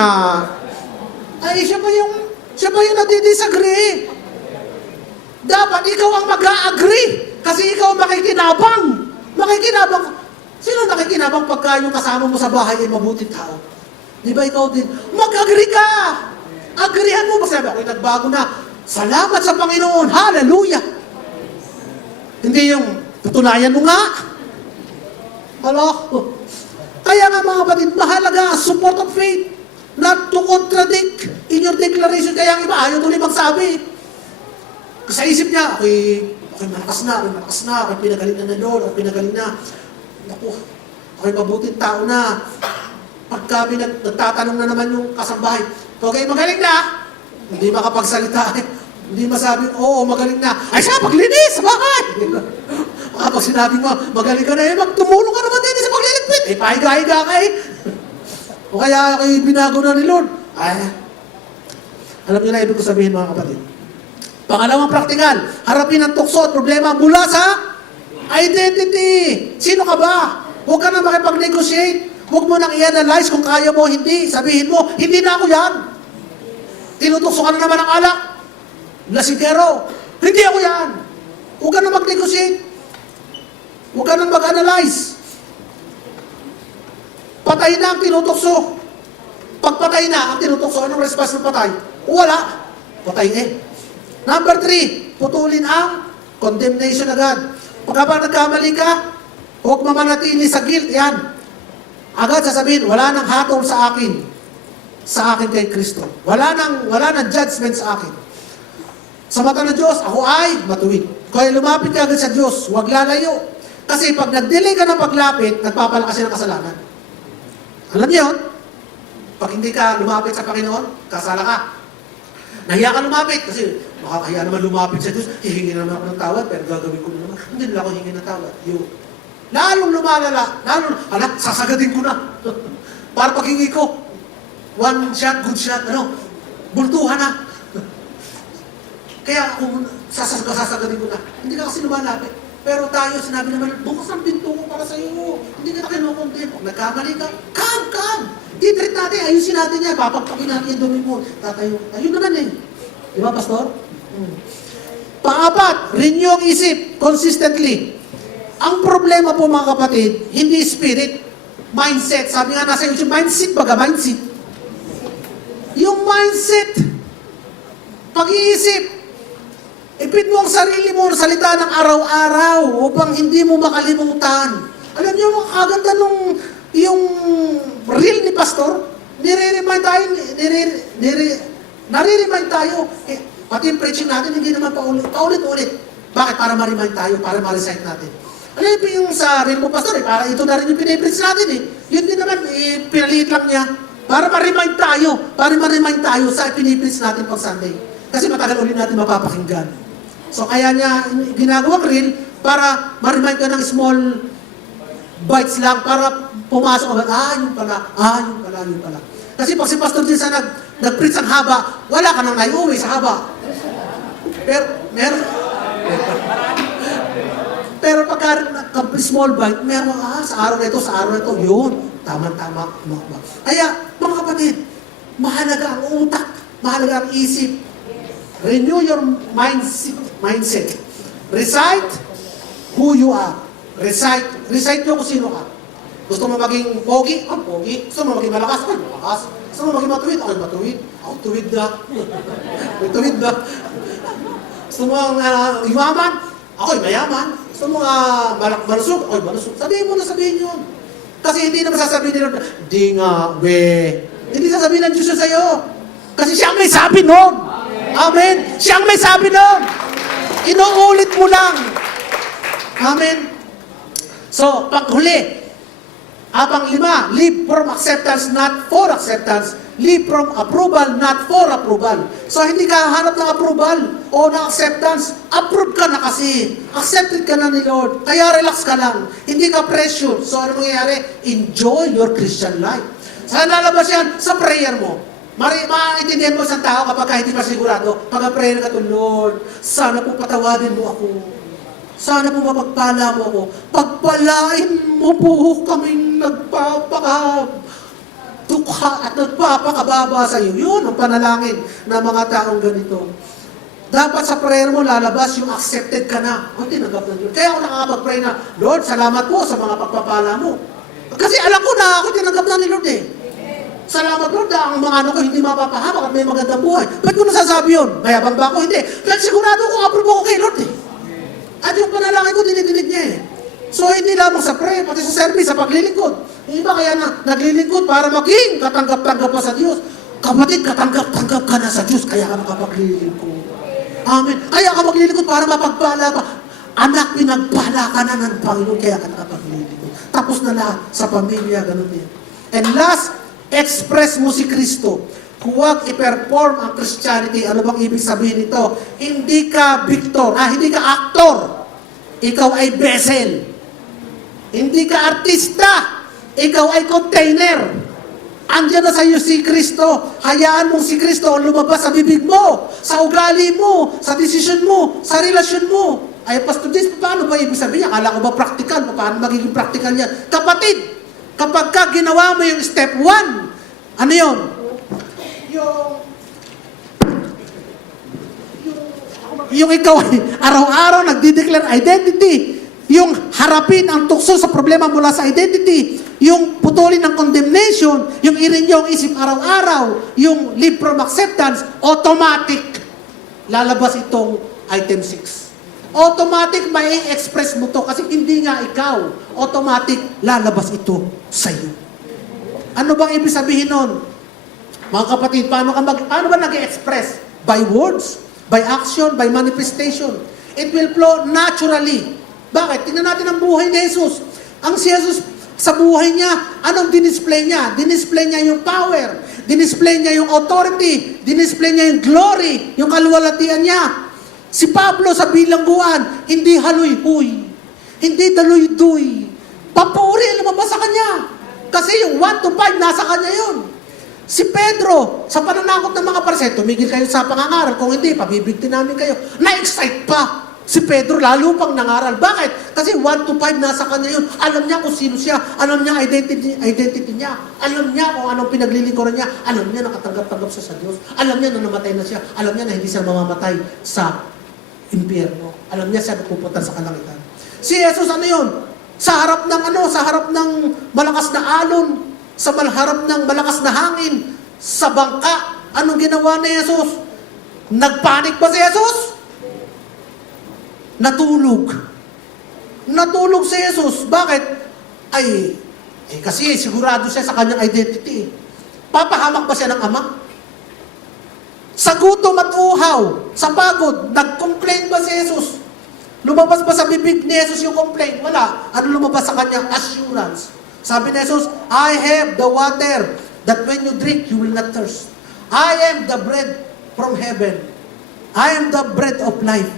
ay, siya pa yung nagdi-disagree. Dapat ikaw ang mag-a-agree. Kasi ikaw ang makikinabang. Makikinabang. Sino nakikinabang pagka yung kasama mo sa bahay ay mabuting tao? Di ba ikaw din? Mag-agree ka! Agreehan mo. Sabi ako'y nagbago na. Salamat sa Panginoon. Hallelujah! Hindi yung tutunayan mo nga. Hello? Kaya nga mga kapatid, mahalaga ang support of faith. Not to contradict in your declaration. Kaya ang iba, ayaw tuloy magsabi. Kasi sa isip niya, ako'y malakas na, ako'y pinagaling na doon, ako'y pinagaling na. Naku, ako'y mabuting tao na. Pag kami nagtatanong na naman yung kasambahay, okay, magaling na. Hindi makapagsalita. Hindi masabi, oo, magaling na. Ay siya, paglinis sa bahay. Kapag sinabi mo, magaling ka na magtumulong ka naman din sa pagliligpit. Pahiga-higa ka O kaya ako'y binago na ni Lord. Ay, alam niyo na ibig ko sabihin mga kapatid. Pangalawang praktikal, harapin ang tukso at problema mula sa identity. Sino ka ba? Huwag ka na makipag-negotiate. Huwag mo nang i-analyze kung kaya mo, hindi. Sabihin mo, hindi na ako yan. Tinutukso ka na naman ng alak. Lasigero. Hindi ako yan. Huwag ka na mag-negotiate. Huwag ka na mag-analyze. Patay na ang tinutukso. Pag patay na ang tinutukso, anong response ng patay? Wala. Patay eh. Number 3, putulin ang condemnation agad. Pagkabang nagkamali ka, huwag mamanatili sa guilt. Yan. Agad sasabihin, wala nang hatol sa akin. Sa akin kay Kristo. Wala nang judgment sa akin. Sa mata ng Diyos, ako ay matuwid. Kaya lumapit ka agad sa Diyos, huwag lalayo. Kasi pag nag-delay ka ng paglapit, nagpapalakas ng kasalanan. Alam niyo yun? Pag hindi ka lumapit sa Panginoon, kasala ka. Nahiya ka lumapit kasi makakahiya naman lumapit sa Diyos. Hihingi naman ako ng tawad, pero gagawin ko naman. Hindi nila ako hingi ng tawad. Lalong lumalala, sasagadin ko na. Para paghingi ko, one shot, good shot, bultuhan na. Kaya ako, sasagadin ko na. Hindi ka kasi lumalapit. Pero tayo, sinabi naman, bukas ang pinto ko para sa iyo. Hindi ka na kinukondem. Kung nagkamali ka, come! I-treat natin, ayusin natin yan. Papagpakin natin yung dumi mo. Tatayo. Ayun naman eh. Di ba, Pastor? Pang-apat, renew ang isip consistently. Ang problema po mga kapatid, hindi spirit, mindset. Sabi nga nasa YouTube, mindset baga, mindset. Yung mindset, pag-iisip, ipit mo ang sarili mo sa salita ng araw-araw upang hindi mo makalimutan. Alam niyo, makaganda nung yung reel ni Pastor, nire-remind tayo. Pati yung preaching natin, hindi naman paulit-ulit. Bakit? Para ma-remind tayo, para ma-recite natin. Alam niyo yung sa reel mo, Pastor, para ito na rin yung pinipreach natin eh. Yun din naman, pinaliit lang niya. Para ma-remind tayo sa pinipreach natin pag Sunday. Kasi matagal ulit natin mapapakinggan. So kaya niya ginagawang reel para ma-remind ka ng small bites lang para pumasok ka. Yun pala. Kasi pag si Pastor Jinsa nag-preach ang haba, wala ka nang naiuwi sa haba. Pero pagka small bite, meron, sa araw na ito, yun. Tama-tama. Kaya, mga kapatid, mahalaga ang utak, mahalaga ang isip. Renew your mindset. Recite who you are. Recite nyo kung sino ka. Gusto mo maging pogi? Ako pogi. Gusto mo maging malakas? Ako malakas. Gusto mo maging matuwid? Ako matuwid. Ako tuwid na. May tuwid na. Gusto mo yumaman? Ako'y mayaman. Gusto mo malusog? Ako'y malusog. Sabihin yun. Kasi hindi naman sasabihin nila, di nga, Hindi sasabihin ng Diyos sa'yo. Kasi siya ang may sabi nun. Amen. Siya ang may sabi nun. Inuulit mo lang. Amen. So, panghuli, pang-5, live from acceptance, not for acceptance. Live from approval, not for approval. So, hindi ka hanap ng approval o ng acceptance. Approve ka na kasi. Accepted ka na ni Lord. Kaya relax ka lang. Hindi ka pressured. So, ano mangyayari? Enjoy your Christian life. Saan lalabas yan? Sa prayer mo. Maintindihan mo isang tao kapag hindi pa sigurado. Pag-prayer ka to, Lord, sana po patawadin mo ako. Sana po mapagpala mo ako. Pagpalain mo po kaming nagpapakatukha at nagpapakababa sa iyo. Yun ang panalangin ng mga taong ganito. Dapat sa prayer mo lalabas yung accepted ka na. Tinanggap na Diyos. Kaya ako nakakapag-pray na, Lord, salamat po sa mga pagpapala mo. Kasi alam ko na ako tinanggap na ni Lord eh. Salamat Lord, ang mga ano ko hindi mapapahamak at may magandang buhay. Ba't ko nasasabi yun? Mayabang ba ako? Hindi. Dahil sigurado ko approve ako kay Lord eh. At yung panalangin ko, dinidinig niya eh. So, hindi lamang sa prayer, pati sa service, sa paglilingkod. Yung iba kaya naglilingkod para maging katanggap-tanggap pa sa Diyos. Kapatid, katanggap-tanggap ka na sa Diyos, kaya ka makapaglilingkod. Amen. Kaya ka maglilingkod para mapagpala ka. Anak, pinagpala ka na ng Panginoon, kaya ka nakapaglilingkod. Tapos na lahat, sa pamilya, ganun din. And last, express mo si Kristo. Huwag i-perform ang Christianity. Ano bang ibig sabihin nito? Hindi ka victor, hindi ka actor. Ikaw ay vessel. Hindi ka artista. Ikaw ay container. Andiyan na sa iyo si Kristo. Hayaan mong si Kristo ang lumabas sa bibig mo, sa ugali mo, sa desisyon mo, sa relasyon mo. Ay, Pastor Des, paano ba ibig sabihin? Akala ko ba practical? Paano magiging practical yan? Kapatid, kapag ka ginawa mo yung step 1, ano yun? Yung ikaw ay araw-araw nagdi-declare identity, yung harapin ang tukso sa problema mula sa identity, yung putulin ng condemnation, yung i-renew ang isip araw-araw, yung live from acceptance, automatic lalabas itong item 6. Automatic may express mo to kasi hindi nga ikaw. Automatic lalabas ito sa iyo. Ano bang ibig sabihin nun? Mga kapatid, paano ba nag-express? By words, by action, by manifestation. It will flow naturally. Bakit? Tingnan natin ang buhay ni Jesus. Ang si Jesus, sa buhay niya, anong dinisplay niya? Dinisplay niya yung power. Dinisplay niya yung authority. Dinisplay niya yung glory, yung kaluwalhatian niya. Si Pablo sa bilangguan, hindi haluy-huy. Hindi daluy-duy. Papuri, lumabas sa kanya. Kasi yung 1 to 5, nasa kanya yun. Si Pedro, sa pananakot ng mga pariseo, tumigil kayo sa pangangaral. Kung hindi, pabibigtin namin kayo. Na-excite pa. Si Pedro, lalo pang nangaral. Bakit? Kasi 1 to 5, nasa kanya yun. Alam niya kung sino siya. Alam niya identity niya. Alam niya kung anong pinaglilingkuran niya. Alam niya nakatanggap-tanggap siya sa Diyos. Alam niya na namatay na siya. Alam niya na hindi siya mamamatay sa impyerno. Alam niya siya pupunta sa kalangitan. Si Jesus, ano yun? Sa harap ng malakas na alon, sa harap ng malakas na hangin, sa bangka, anong ginawa ni Jesus? Nagpanik ba si Jesus? Natulog. Natulog si Jesus. Bakit? Kasi sigurado siya sa kanyang identity. Papahamak ba siya ng ama? Sa gutom at uhaw, sa pagod, nag-complain ba si Jesus? Lumabas ba sa bibig ni Jesus yung complaint? Wala. Ano lumabas sa kanyang assurance? Sabi ni Jesus, I have the water that when you drink, you will not thirst. I am the bread from heaven. I am the bread of life.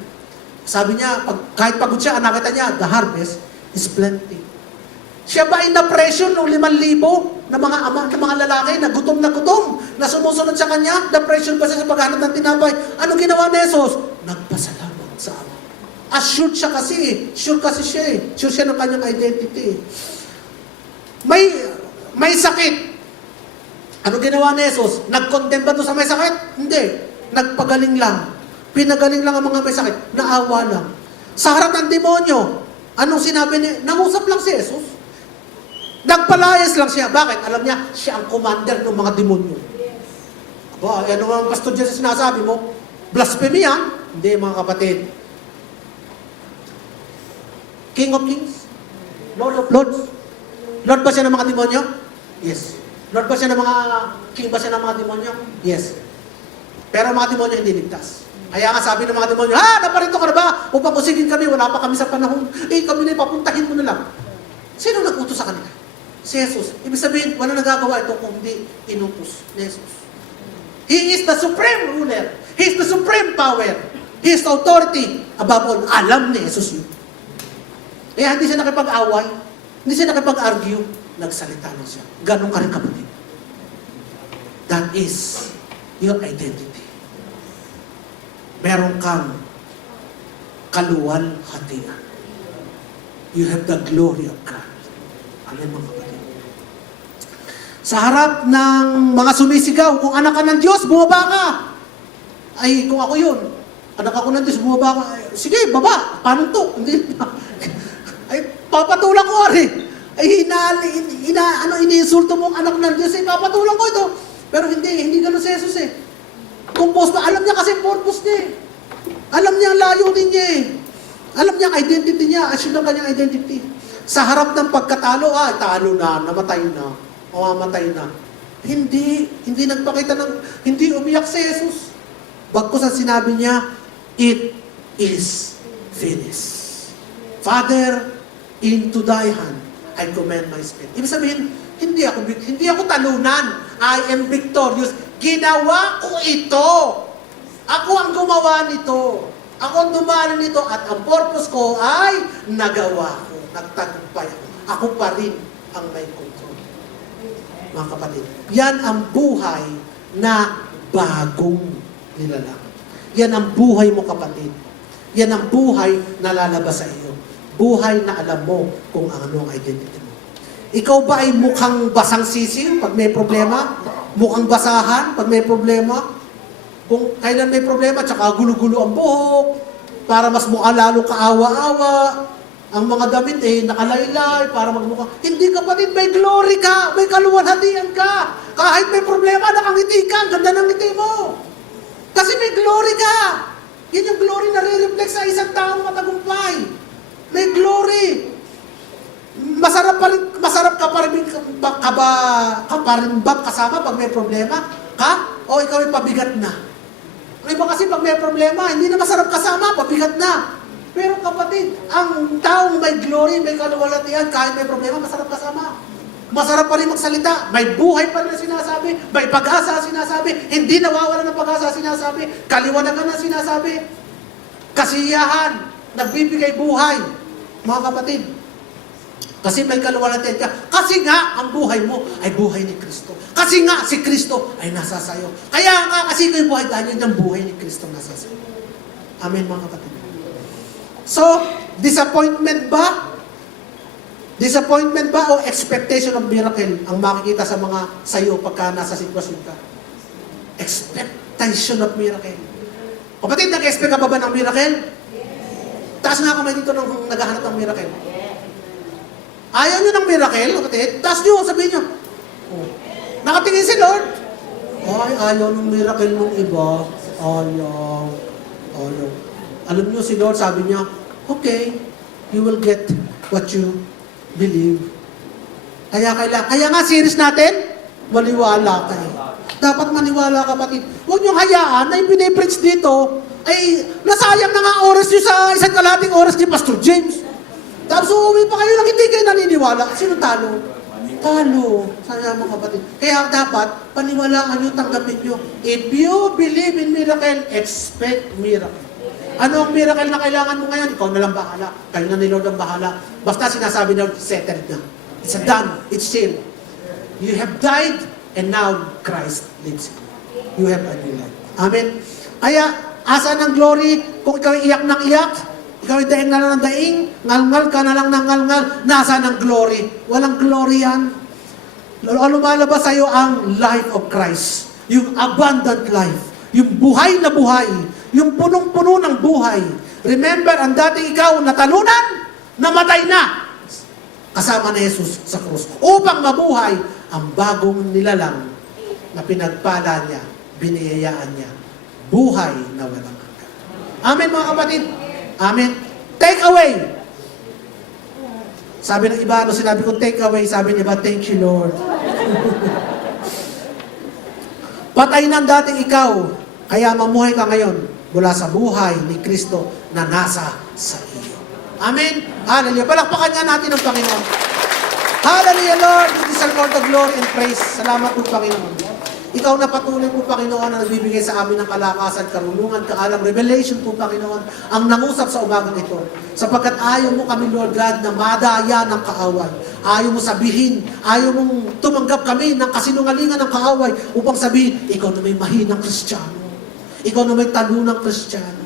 Sabi niya, kahit pagod siya, nakita niya, the harvest is plenty. Siya ba ay na-pressure ng 5,000 na mga ama, na mga lalaki na gutom, na sumusunod sa kanya? Na-pressure ba siya sa paghanap ng tinapay? Ano ginawa ni Jesus? Nagpasalamat sa ama. Assured siya kasi eh. Sure kasi siya eh. Sure siya ng kanyang identity eh. May sakit. Ano ginawa ni Jesus? Nag-condemn ba ito sa may sakit? Hindi. Nagpagaling lang. Pinagaling lang ang mga may sakit. Naawa lang. Sa harap ng demonyo, anong sinabi niya? Nangusap lang si Jesus. Nagpalayas lang siya. Bakit? Alam niya, siya ang commander ng mga demonyo. Aba, ano ang pastor dyan sa sinasabi mo? Blasphemy yan? Hindi, mga kapatid. King of Kings? Lord of Lords? Lord ba siya ng mga demonyo? Yes. Lord ba siya ng mga, king ba siya ng mga demonyo? Yes. Pero mga demonyo hindi ligtas. Kaya nga sabi ng mga demonyo, naparito ka na ba? Upang usigin kami, wala pa kami sa panahon. Kami na papuntahin mo na lang. Sino nag-utos sa kanila? Si Jesus. Ibig sabihin, wala nagagawa ito kung hindi inutos ni Jesus. He is the supreme ruler. He is the supreme power. He is the authority. Above all, alam ni Jesus yun. Kaya hindi siya nakipag-away. Hindi siya nakipag-argue. Nagsalita lang siya. Ganon ka rin, kapatid. That is your identity. Meron kang kaluwalhatian. You have the glory of God. Amen, mga kapatid. Sa harap ng mga sumisigaw, kung anak ka ng Diyos, bumaba ka. Ay, kung ako yun, anak ako ng Diyos, bumaba ka. Sige, baba. Paano to? Hindi. Ay, papatulang ko, ari. Ay, iniinsulto mo ang anak ng Diyos, ay, papatulang ko ito. Pero hindi ganun si Jesus eh. Compose pa, alam niya kasi purpose niya eh. Alam niya ang layunin niya eh. Alam niya ang identity niya, assume ang kanyang identity. Sa harap ng pagkatalo, talo na, namatay na, mamamatay na. Hindi nagpakita hindi umiyak si Jesus. Bagkus ang sinabi niya, it is finished. Father, into thy hand, I commend my spirit. Ibig sabihin, hindi ako talunan. I am victorious. Ginawa ko ito. Ako ang gumawa nito. Ako ang dumalo nito at ang purpose ko ay nagawa ko. Nagtagumpay ako. Ako pa rin ang may control. Mga kapatid, yan ang buhay na bagong nilalang. Yan ang buhay mo, kapatid. Yan ang buhay na lalabas sa iyo. Buhay na alam mo kung ano ang identity mo. Ikaw ba ay mukhang basang sisiw pag may problema? Mukhang basahan pag may problema? Kung kailan may problema, tsaka gulo-gulo ang buhok, para mas mukha lalo kaawa-awa, ang mga damit nakalaylay, para magmukha. Hindi, kapatid, may glory ka, may kaluwalhatian ka. Kahit may problema, nakangiti ka, ang ganda ng ngiti mo. Kasi may glory ka. Yan yung glory na re-reflect sa isang taong matagumpay. May glory. Masarap ka pa rin ba kasama pag may problema? Ha? O ikaw ay pabigat na? Ang iba kasi pag may problema, hindi na masarap kasama, pabigat na. Pero kapatid, ang taong may glory, may kaluwalhatian, kahit may problema, masarap kasama. Masarap pa rin magsalita, may buhay pa rin na sinasabi, may pag-asa sinasabi, hindi nawawala ng pag-asa sinasabi, kaliwanagan na sinasabi, kasiyahan, nagbibigay buhay. Mga kapatid, kasi may kaluwalhatian ka. Kasi nga, ang buhay mo ay buhay ni Kristo. Kasi nga, si Kristo ay nasa sayo. Kaya nga, kasi ko yung buhay dahil yung buhay ni Kristo nasa sayo. Amen, mga kapatid. So, disappointment ba? Disappointment ba o expectation of miracle ang makikita sa mga sayo pagka nasa sitwasyon ka? Expectation of miracle. Kapatid, nag-expect ka ba ng miracle? Taas nga kamay dito nung naghahanap ng miracle. Ayaw nyo ng miracle, kapatid? Taas nyo, sabihin nyo. Nakatingin si Lord. Ay, ayaw ng miracle ng iba. Ayaw. Alam nyo, si Lord, sabi niya, okay, you will get what you believe. Kaya nga, series natin, maniwala kayo. Dapat maniwala, kapatid. Huwag nyo hayaan na yung pinipreach dito, ay nasayang na nga oras nyo sa isang kalating oras ni Pastor James. Tapos uuwi pa kayo lang, hindi kayo naniniwala. Sino talo? Talo. Sana mga kapatid. Kaya dapat, paniwalaan nyo, tanggapin nyo. If you believe in miracle, expect miracle. Ano ang miracle na kailangan mo ngayon? Ikaw na lang bahala. Kayo na ni Lord ang bahala. Basta sinasabi na, settled na. It's done. It's sealed. You have died, and now Christ lives in you. You have a new life. Amen? Kaya, asa ng glory, kung ikaw iyak ng iyak, Ikaw ay daing na lang ng daing, ngal-ngal ka na lang ng ngal-ngal, nasa ng glory. Walang glory yan. Lumalabas sa'yo ang life of Christ. Yung abundant life. Yung buhay na buhay. Yung punong-puno ng buhay. Remember, ang dating ikaw natalunan, namatay na. Kasama ni Jesus sa krus. Upang mabuhay ang bagong nilalang na pinagpala niya, biniyayaan niya. Buhay na walang hanggan. Amen mga kapatid. Amen. Take away. Sabi ng iba, sinabi ko take away, sabi ng iba, thank you Lord. Patay ng dating ikaw, kaya mamuhay ka ngayon mula sa buhay ni Kristo na nasa sa iyo. Amen. Hallelujah. Palakpakan nga natin ang Panginoon. Hallelujah Lord. We deserve all the glory and praise. Salamat po Panginoon. Ikaw na patuloy po, Panginoon, na nagbibigay sa amin ng kalakasan, karunungan, kaalam, revelation po, Panginoon, ang nangusap sa umagang ito. Sapagkat ayaw mo kami, Lord God, na madaya ng kaaway. Ayaw mo sabihin, ayaw mong tumanggap kami ng kasinungalingan ng kaaway upang sabihin, ikaw na may mahinang Kristiyano. Ikaw na may talunang Kristiyano.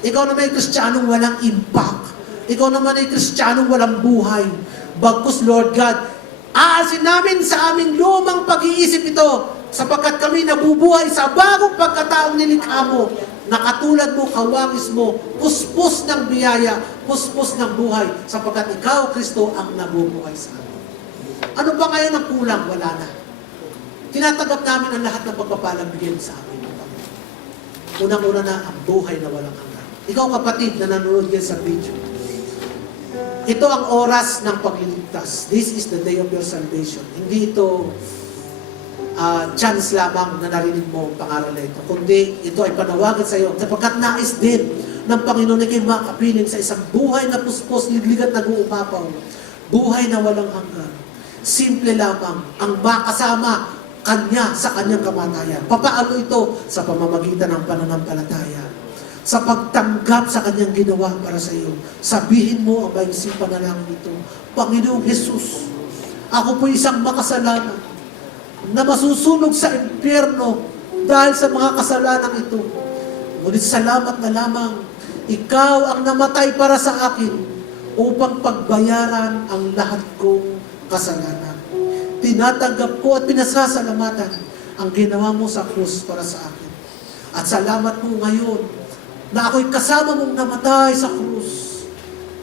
Ikaw na may Kristiyanong walang impact. Ikaw naman ay Kristiyanong walang buhay. Bagkus, Lord God, aalsin namin sa aming lumang pag-iisip ito, sapagkat kami nabubuhay sa bagong pagkataong nilikha mo, na katulad mo, kawangis mo, puspos ng biyaya, puspos ng buhay, sapagkat ikaw, Kristo, ang nabubuhay sa amin. Ano ba ngayon ang kulang? Wala na. Tinatanggap namin ang lahat ng pagpapalang bigyan sa amin. Unang-una na ang buhay na walang hanggan. Ikaw, kapatid, na nanonood yan sa video. Ito ang oras ng pagliligtas. This is the day of your salvation. Hindi ito chance lamang na narinig mo ang pangaral na ito. Kundi ito ay panawagan sa iyo sapagkat nais din ng Panginoon na kayo makapiling sa isang buhay na puspos, ligligat na guupapaw. Buhay na walang hanggan. Simple lamang ang makasama Kanya sa Kanyang kamatayan. Papaano ito? Sa pamamagitan ng pananampalataya. Sa pagtanggap sa Kanyang ginawa para sa iyo. Sabihin mo ang maisip panalangin ito. Panginoong Jesus, ako po isang makasalanan na masusunog sa impyerno dahil sa mga kasalanan ito. Ngunit salamat na lamang, ikaw ang namatay para sa akin upang pagbayaran ang lahat kong kasalanan. Tinatanggap ko at pinasasalamatan ang ginawa mo sa krus para sa akin. At salamat mo ngayon na ako'y kasama mong namatay sa krus.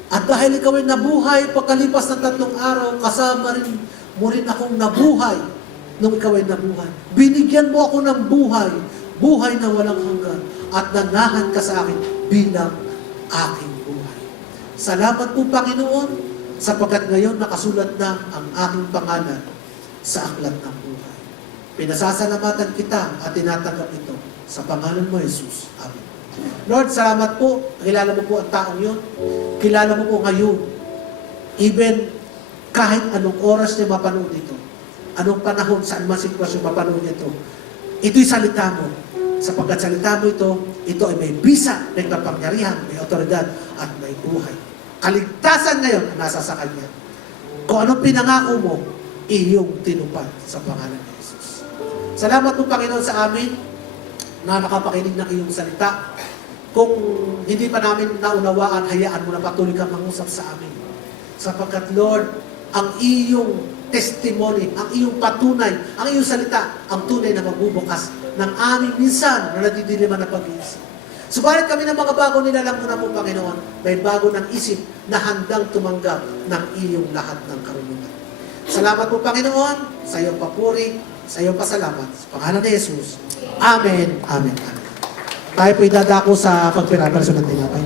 At dahil ikaw ay nabuhay pagkalipas ng 3 araw, kasama rin mo rin akong nabuhay nung ikaw ay nabuhay. Binigyan mo ako ng buhay, buhay na walang hanggan, at nanahan ka sa akin bilang aking buhay. Salamat po, Panginoon, sapagkat ngayon nakasulat na ang aking pangalan sa aklat ng buhay. Pinasasalamatan kita at tinatanggap ito sa pangalan mo, Jesus. Amen. Lord, salamat po. Kilala mo po ang taong yun. Kilala mo po ngayon. Even kahit anong oras niya mapanood ito, anong panahon, saan man sitwasyon mapanood ito, ito'y salita mo. Sapagkat salita mo ito ay may bisa, may kapangyarihan, may otoridad, at may buhay. Kaligtasan ngayon ang nasa sa Kanya. Kung anong pinangako mo, iyong tinupad sa pangalan ni Jesus. Salamat po, Panginoon, sa amin na nakapakinig ng iyong salita. Kung hindi pa namin naunawaan, hayaan mo na patuloy kang mangusap sa amin. Sapagkat, Lord, ang iyong testimony, ang iyong patunay, ang iyong salita, ang tunay na magbubukas ng aming minsan na nadidiliman na pag-iisip. Subalit kami ng mga bago nilalang mo na po, Panginoon, may bago ng isip na handang tumanggap ng iyong lahat ng karunungan. Salamat po, Panginoon, sa iyong papuri, sa iyong pasalamat. Sa pangalan ni Jesus. Amen. Amen. Amen. Tayo po idadako sa pagpiraperson ng tinapay.